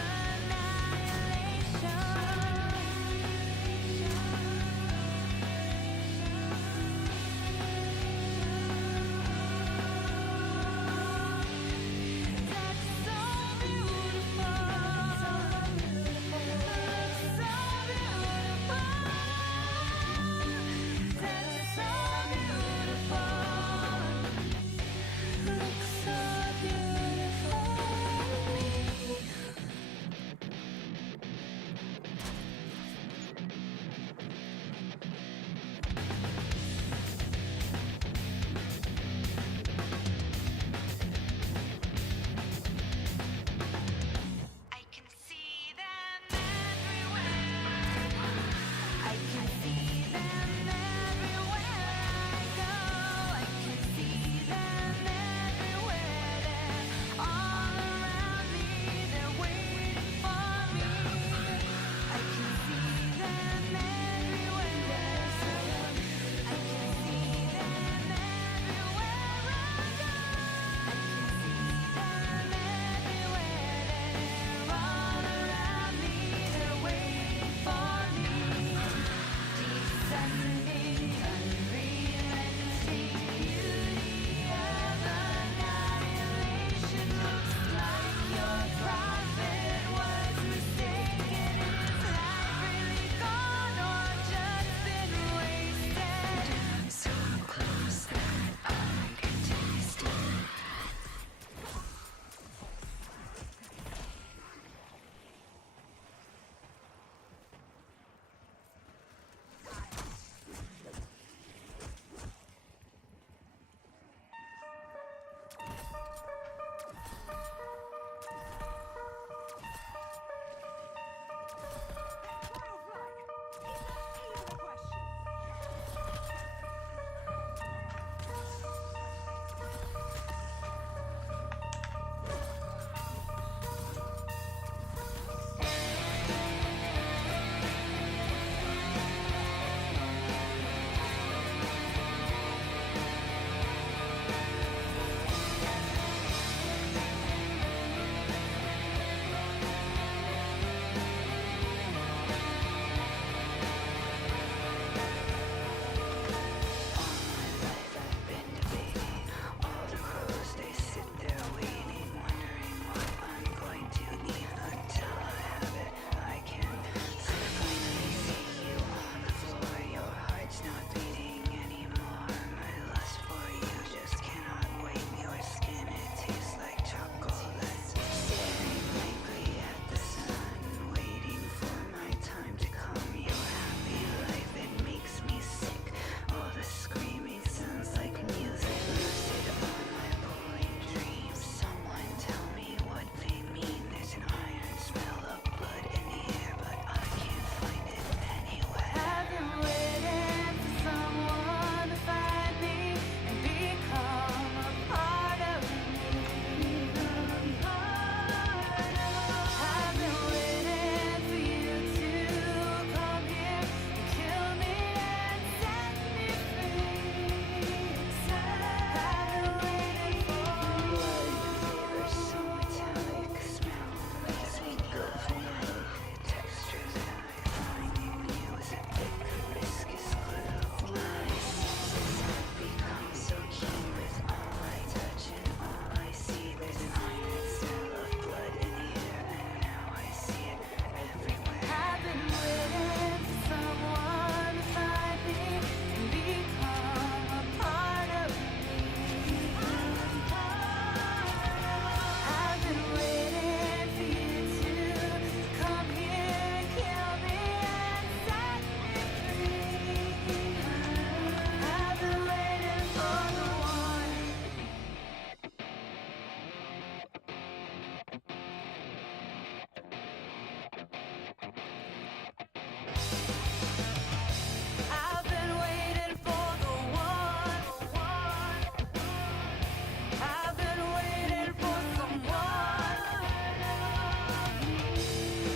been waiting for someone.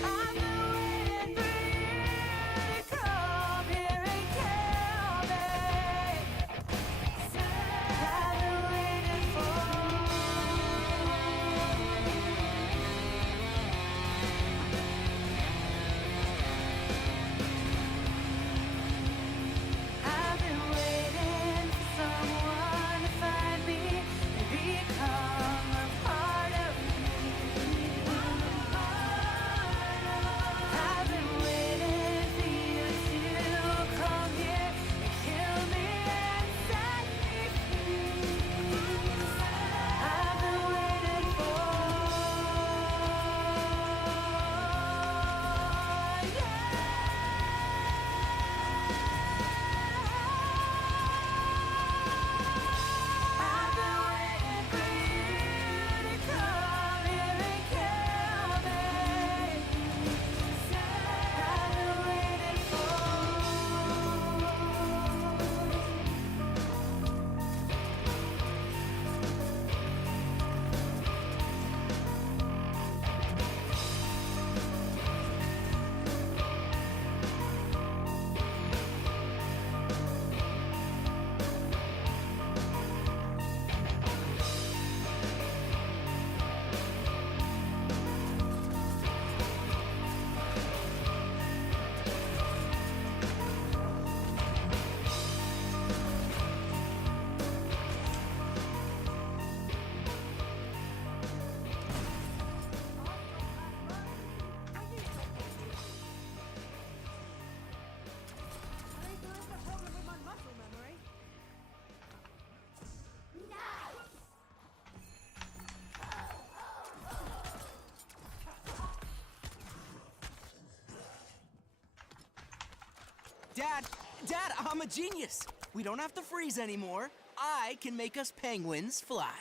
I've been waiting for you to come here and kill me. I've been waiting for. I've been waiting for someone to find me and become a part of me. I've been waiting for you to come here and kill me and set me free. I've been waiting for, I've been waiting for you to come here and kill me. I've been waiting Dad, I'm a genius. We don't have to freeze anymore. I can make us penguins fly.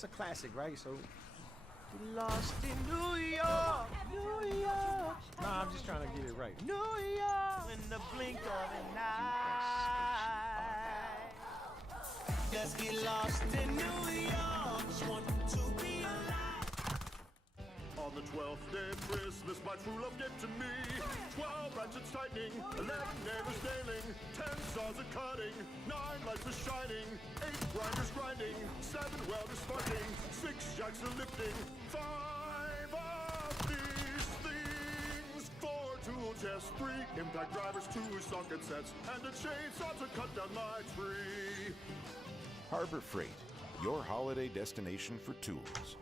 That's a classic, right? So, we lost in New York, New York. Nah, I'm just trying to get it right. New York, in the blink of an eye. Let's get lost in New York. Want to be alive. On the 12th day of Christmas, my true love gave to me 12 ratchets tightening, 11 neighbors nailing, 10 saws a cutting, 9 lights a shining, 8 grinders grinding, 7 welders sparking, 6 jacks a lifting, 5 of these things, 4 tool chests, 3 impact drivers, 2 socket sets, and a chainsaw to cut down my tree. Harbor Freight, your holiday destination for tools.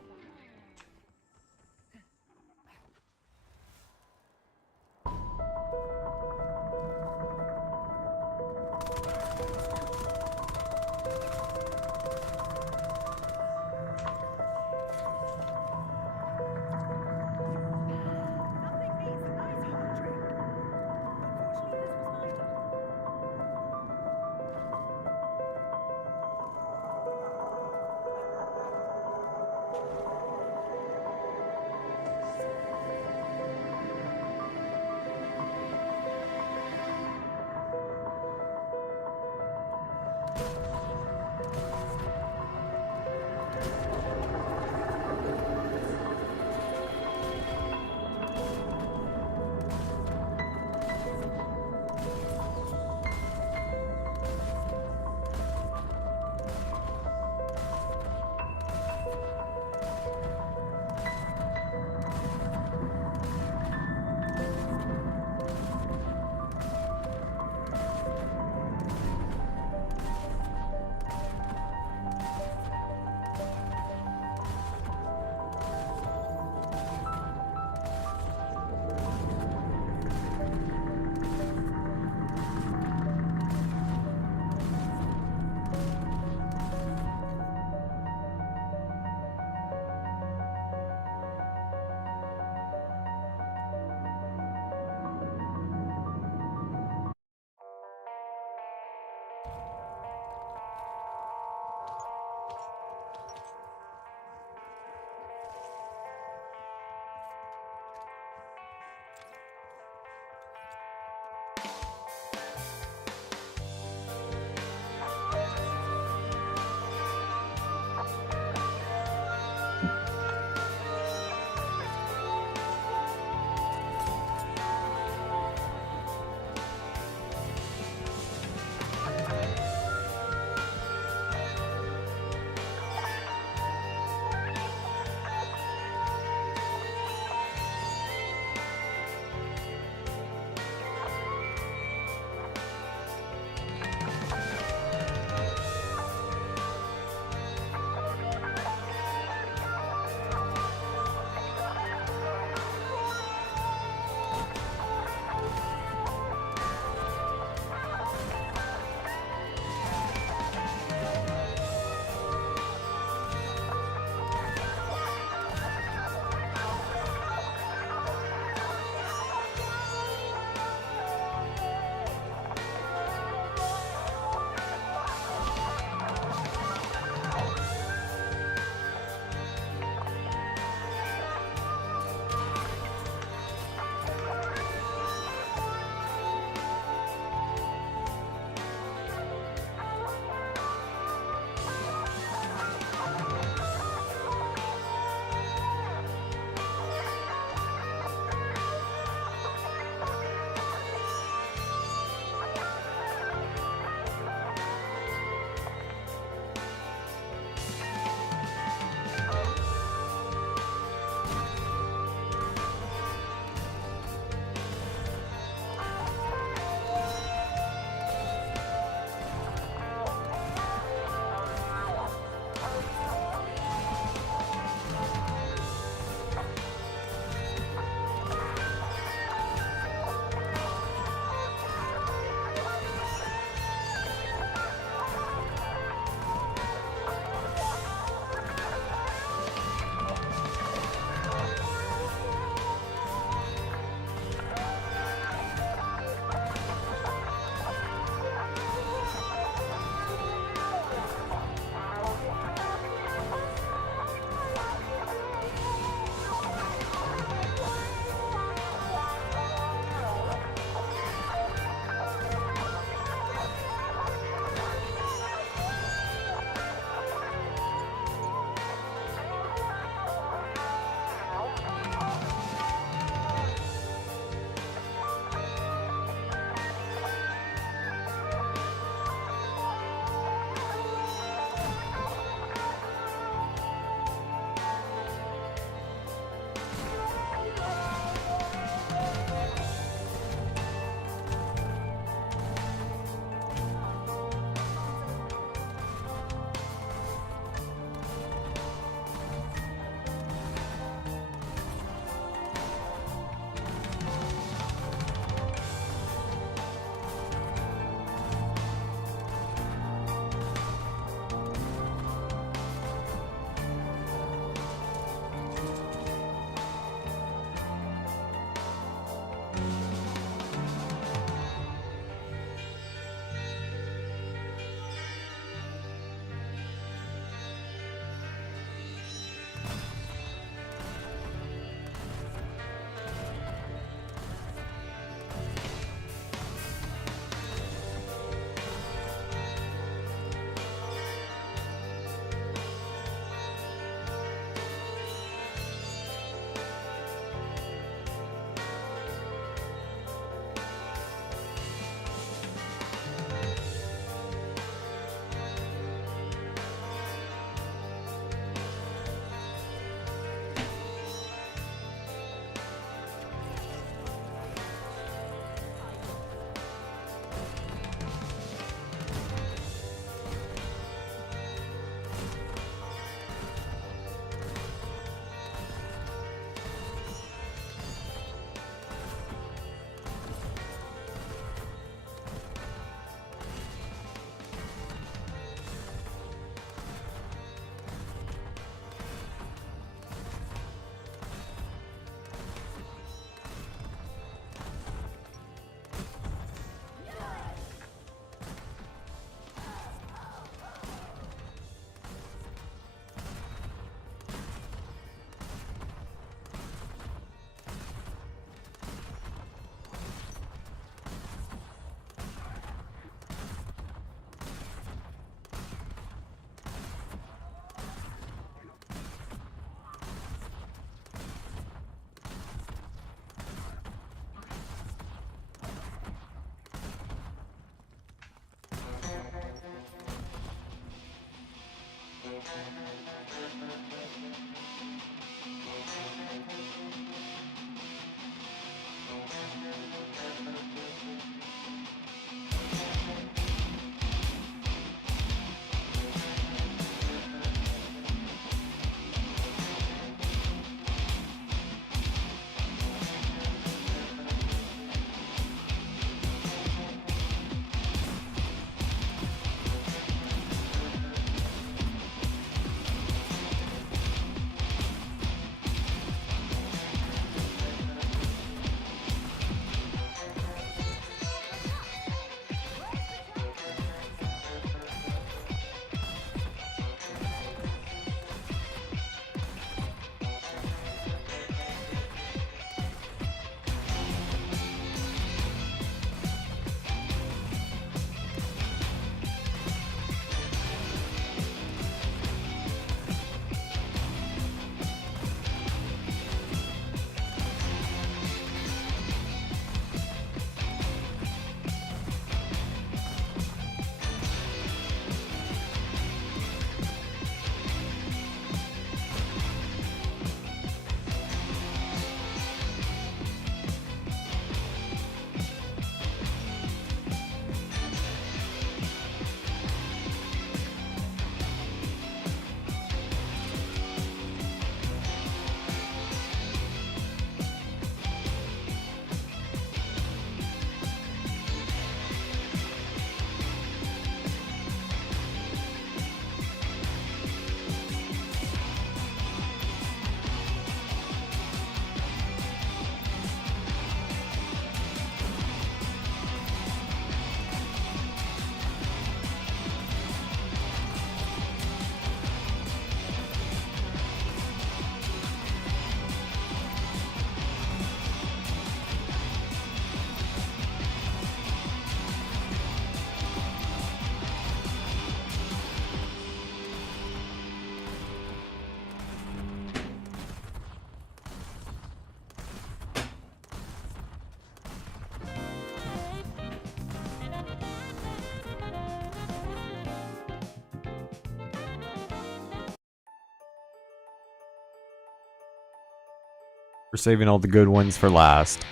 We're saving all the good ones for last.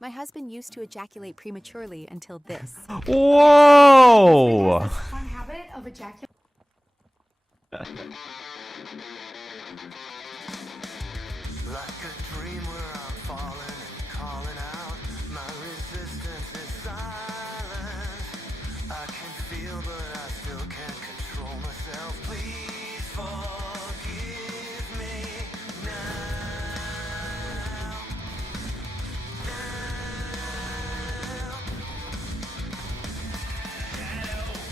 My husband used to ejaculate prematurely until this. Whoa! Fun habit of ejaculating. Like a dream where I'm falling and calling out. My resistance is silent. I can feel, but I still can't control myself. Please forgive me now.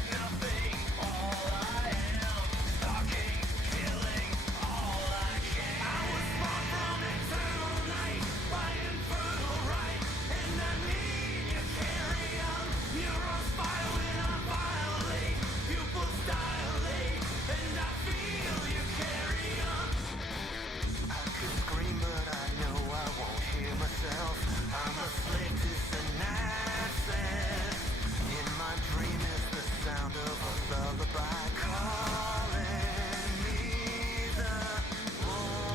Nothing, all I am. Stalking, killing, all I can. I was born from eternal night, by infernal right, and I need you carry on. Neurons fire when I violate, pupils dilate, and I feel you carry on. I could scream, but I know I won't hear myself. I'm a slave to synapses. In my dream is the sound of a lullaby calling me the one.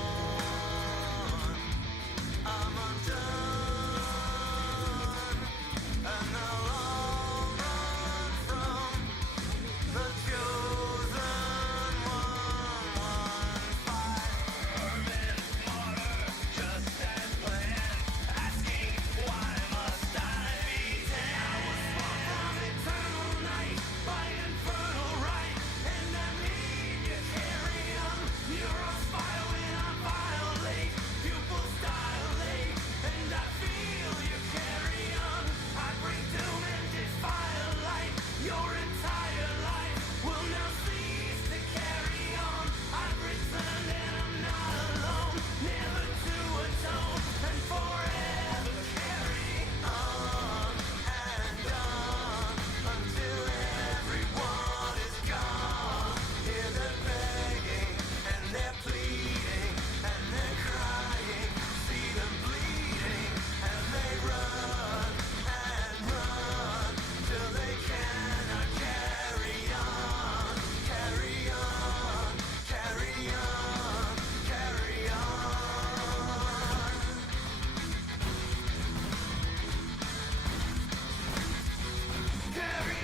I'm undone, and I'll all run from the chosen one. Hermit, martyr, just as planned. Asking why must I be dead? I was born from eternal night, by infernal right, and I need you carry on. Neurons fire when I violate, pupils dilate, and I feel you carry on. I bring doom and defy light. Your entire life will now cease to carry on. I've returned and I'm not alone, never to atone, and forever carry on and on until everyone is gone. Hear them begging and they're pleading and they're crying. See them bleeding and they run till they cannot carry on, carry on, carry on, carry on. Carry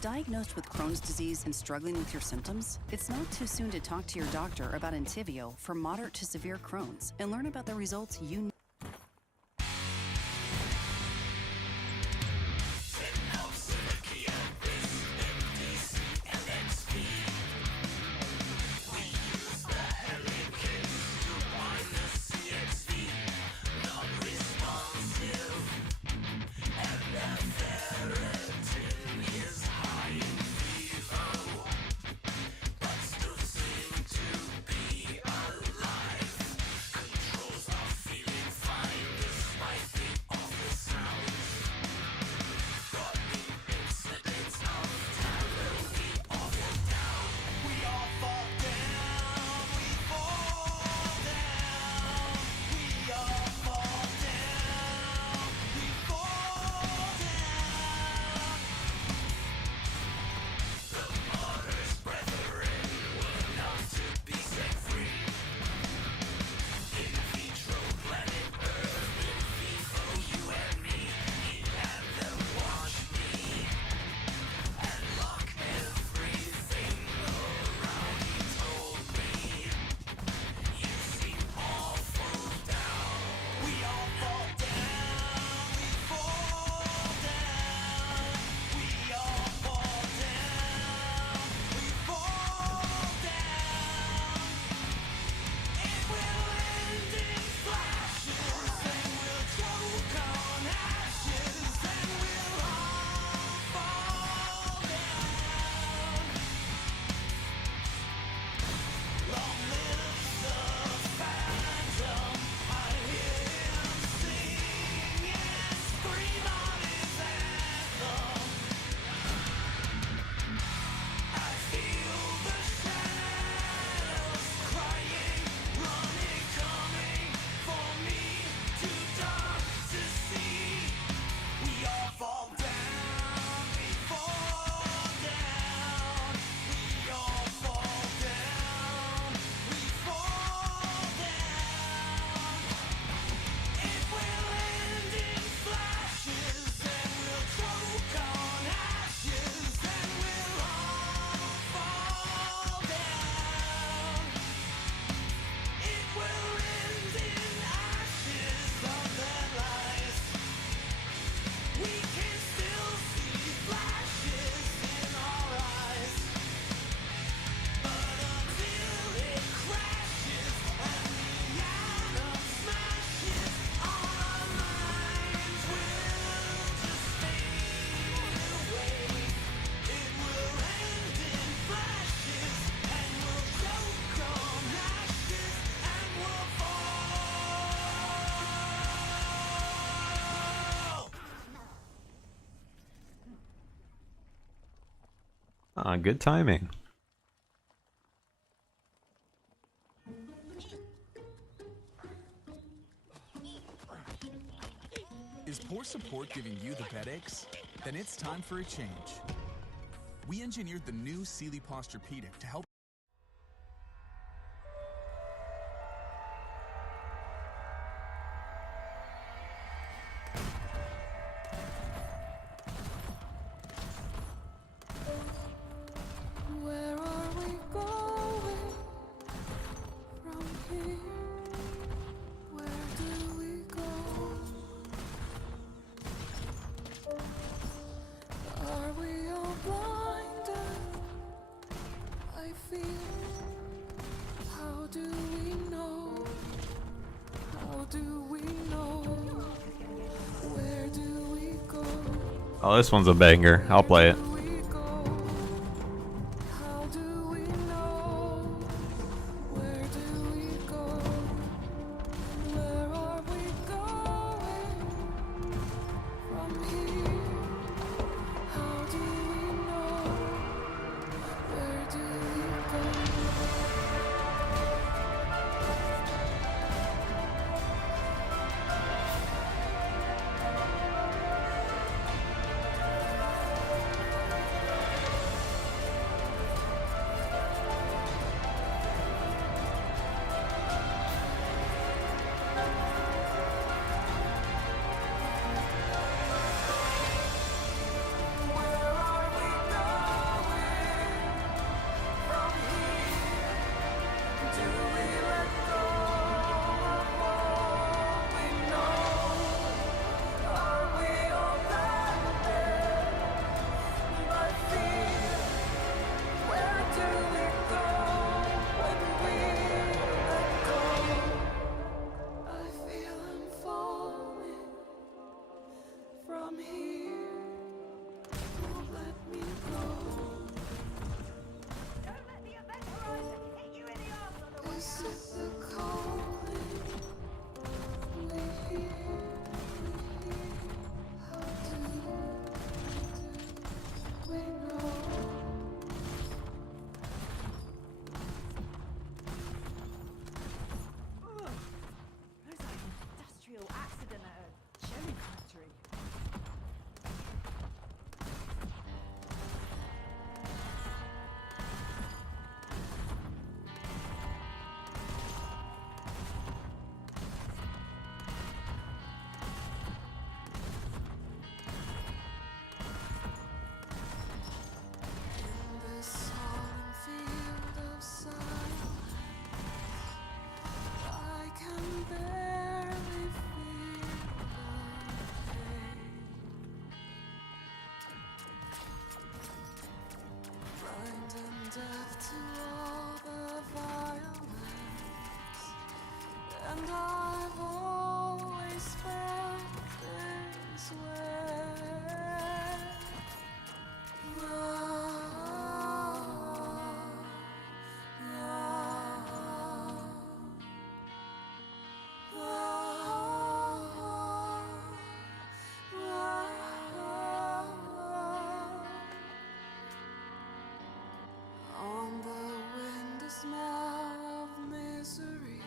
Diagnosed with Crohn's disease and struggling with your symptoms? It's not too soon to talk to your doctor about Entyvio for moderate to severe Crohn's and learn about the results you need. Ah, good timing. Is poor support giving you the headaches? Then it's time for a change. We engineered the new Sealy Posturepedic to help. Where are we going from here? Where do we go? Are we all blinded? I feel. How do we know? How do we know? Where do we go? Oh, this one's a banger. I'll play it. How do we know? Where do we go? Where are we going from here? How do we know? Where do we go? From here, let me go. Don't let the event horizon hit you in the arms on the way. Is it the calling we hear? How do we know? Looks like an industrial accident at a cherry factory. In this solemn field of silence, I can barely feel the pain. Blind and deaf to all the violence, and I've always felt this way. On the wind, the smell of misery.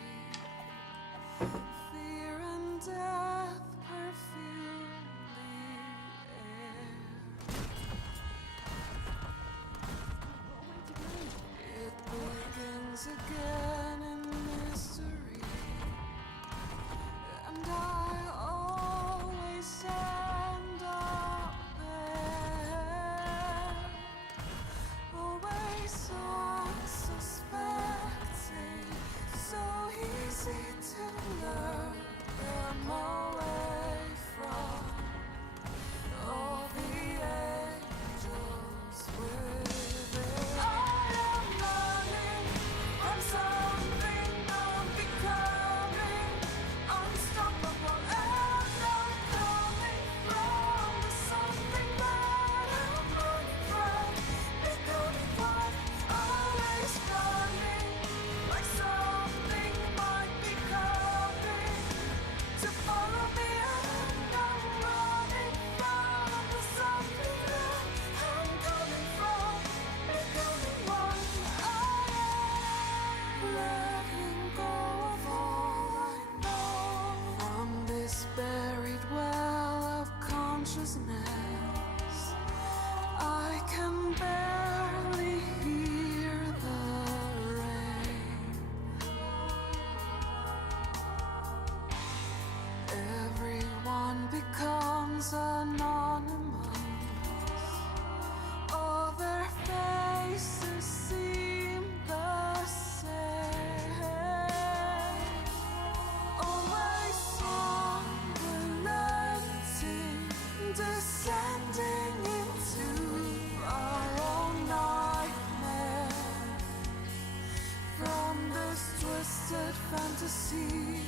to see,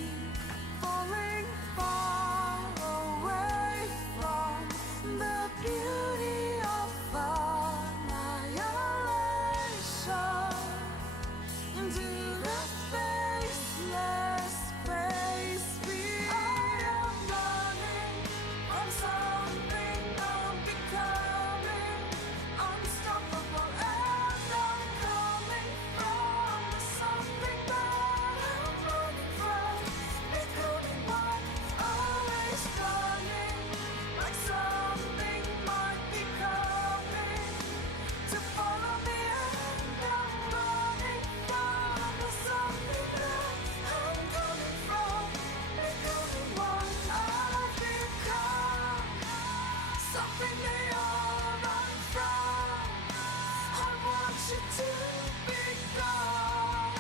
falling far away from the beauty of annihilation into the faceless space beyond. I am running from something I'm becoming unstoppable, and I'm coming from something that I'm running from, becoming one, always running like something might be coming to follow me, and I'm running from the something that I'm coming from, becoming one. I've become something they all run from. I want you to be gone,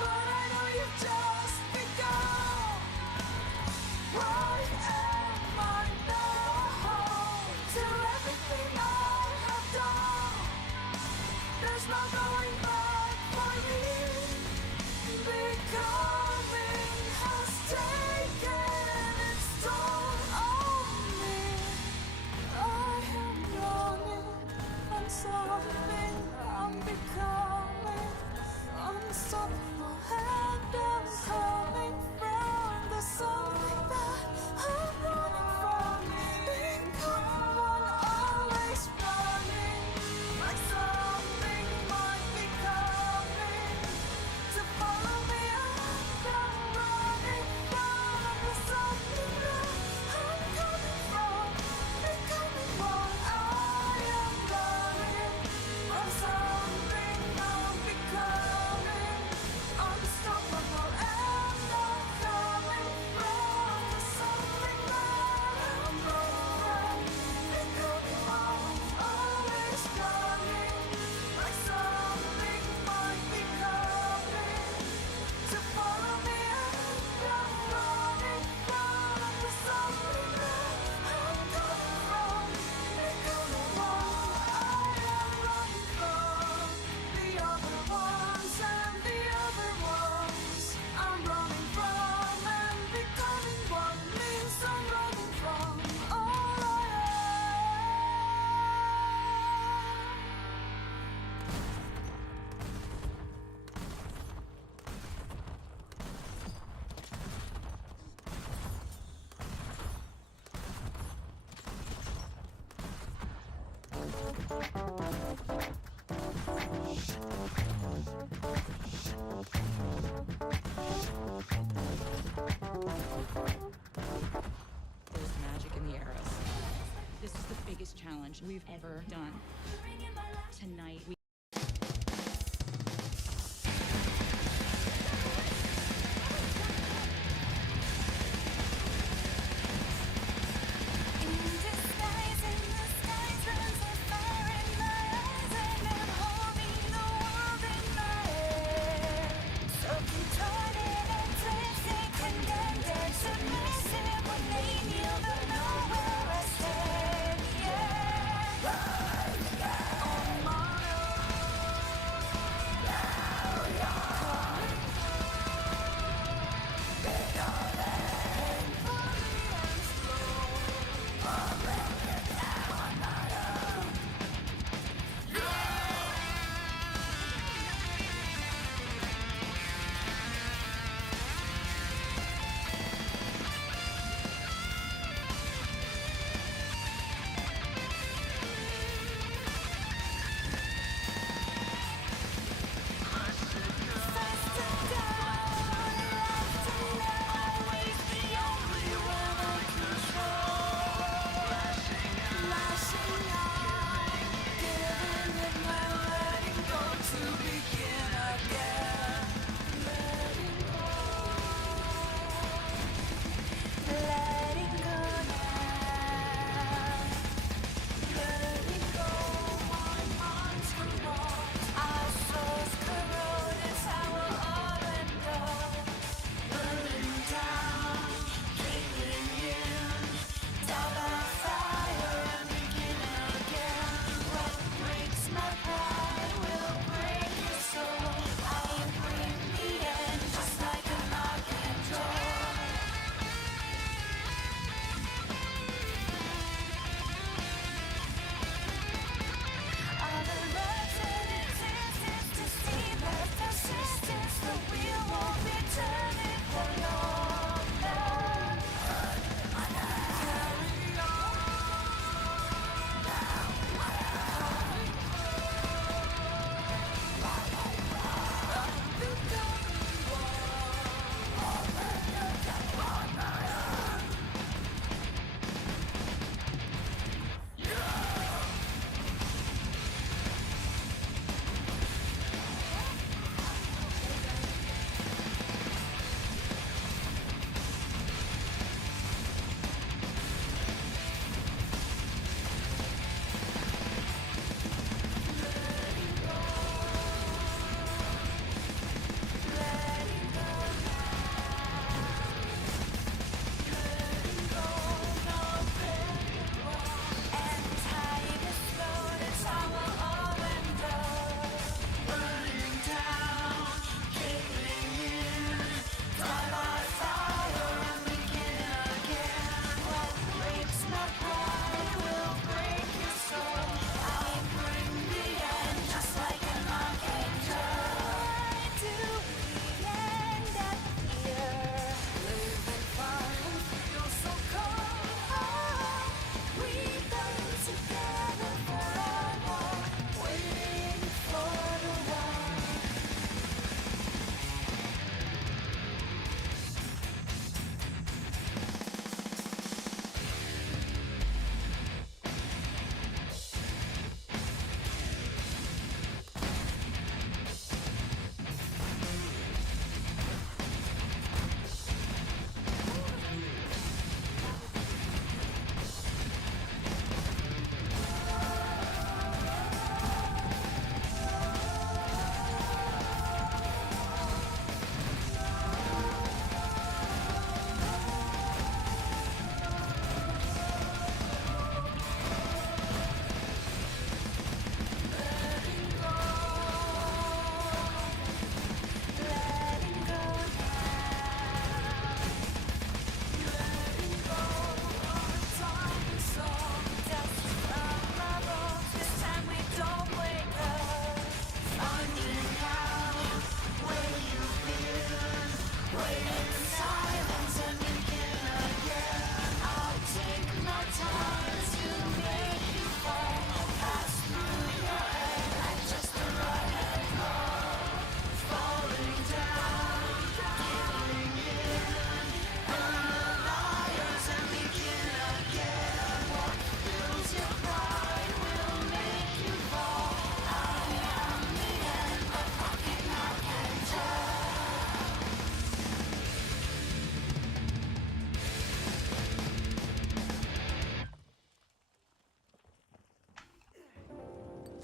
but I know you've just begun. Why am I now to everything I have done? There's no going back for me. Becoming has taken its toll on me. I am running from something I'm becoming unstoppable, and I'm coming from the something that I'm running from, becoming one, always running like something might be coming to follow me, and I'm running from the something that I'm coming from, becoming one. I am running from something I'm becoming unstoppable, and I'm coming from the something that I'm running from, becoming one, always running like something might be coming to follow me, and I'm running from the something that I'm coming from, becoming one. I am running from the other ones and the other ones. I'm running from, and becoming one means I'm running from all I There's magic in the arrows. This is the biggest challenge we've ever done. Tonight, we On my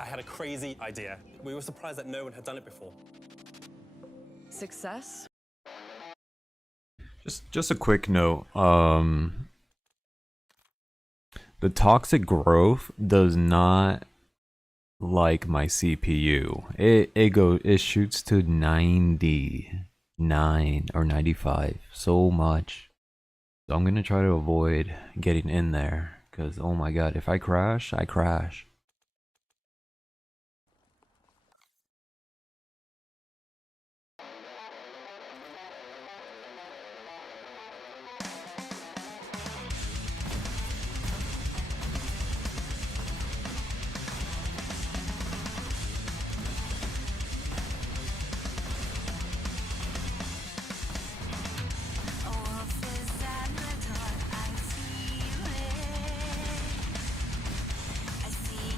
I had a crazy idea. We were surprised that no one had done it before. Success? Just a quick note. The toxic growth does not like my CPU. It shoots to 99 or 95 so much. So I'm gonna try to avoid getting in there, because oh my god, if I crash, I crash. I see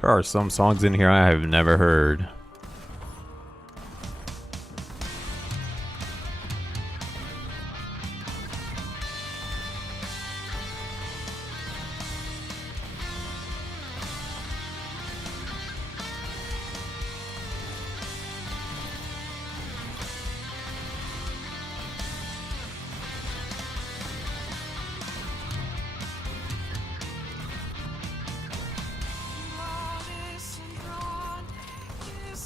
There are some songs in here I have never heard. Love is abroad, is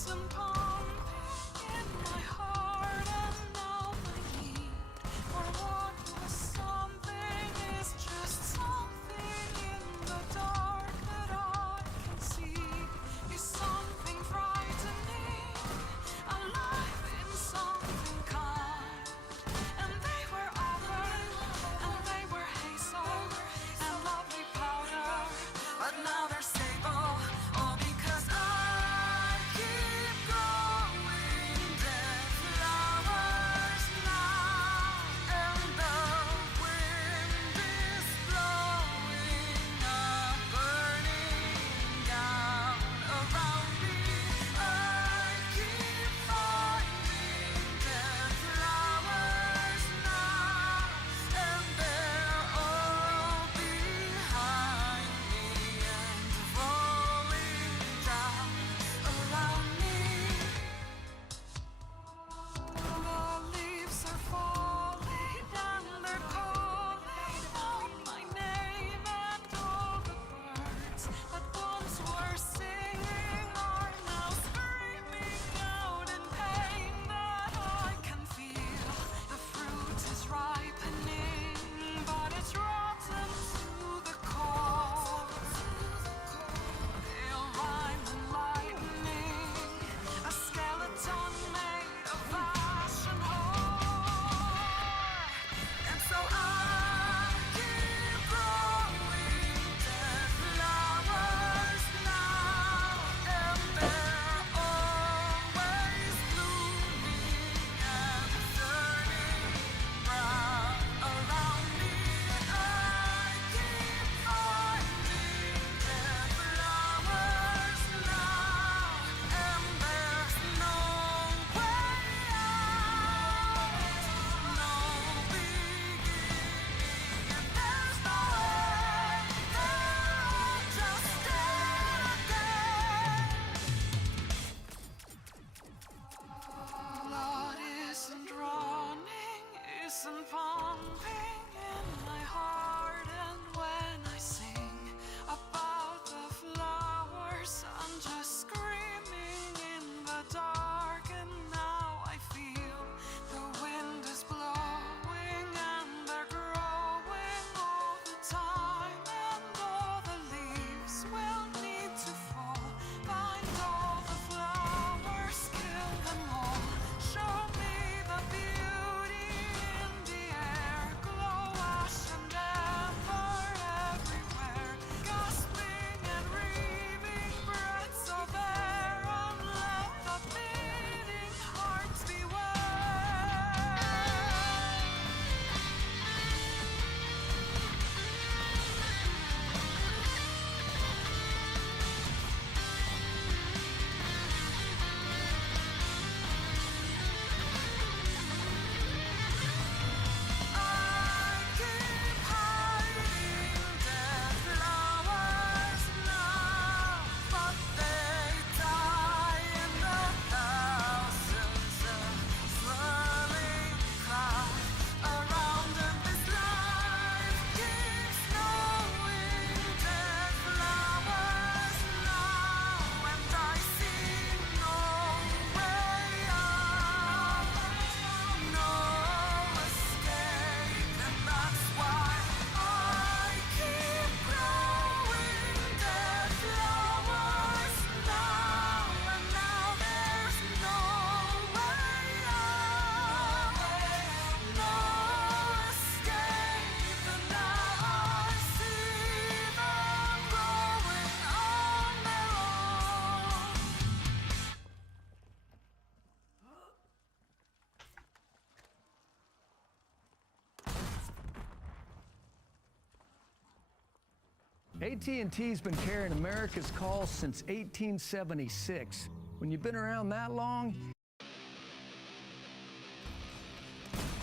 AT&T's been carrying America's calls since 1876. When you've been around that long...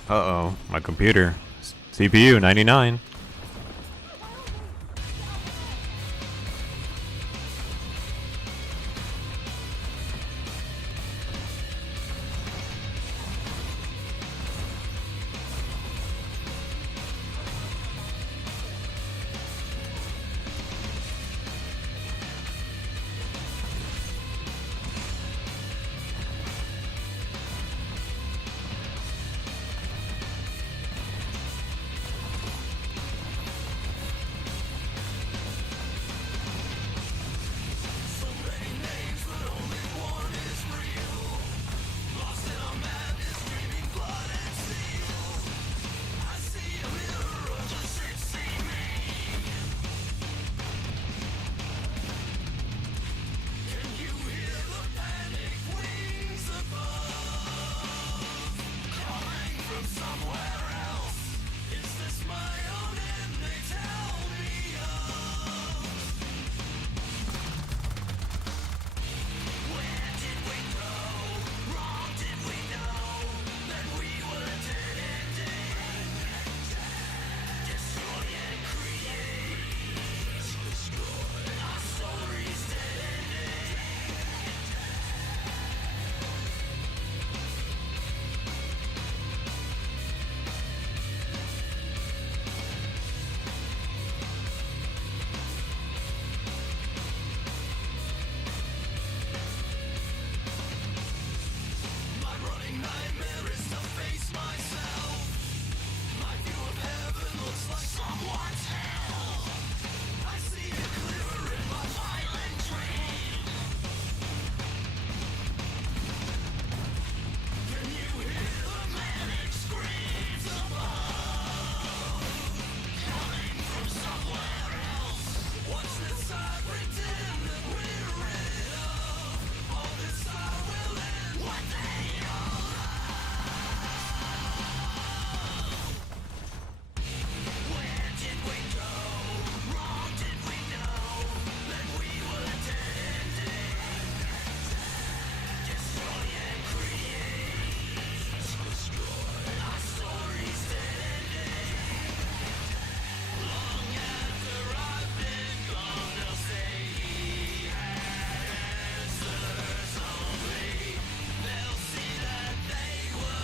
Uh-oh, my computer. CPU 99.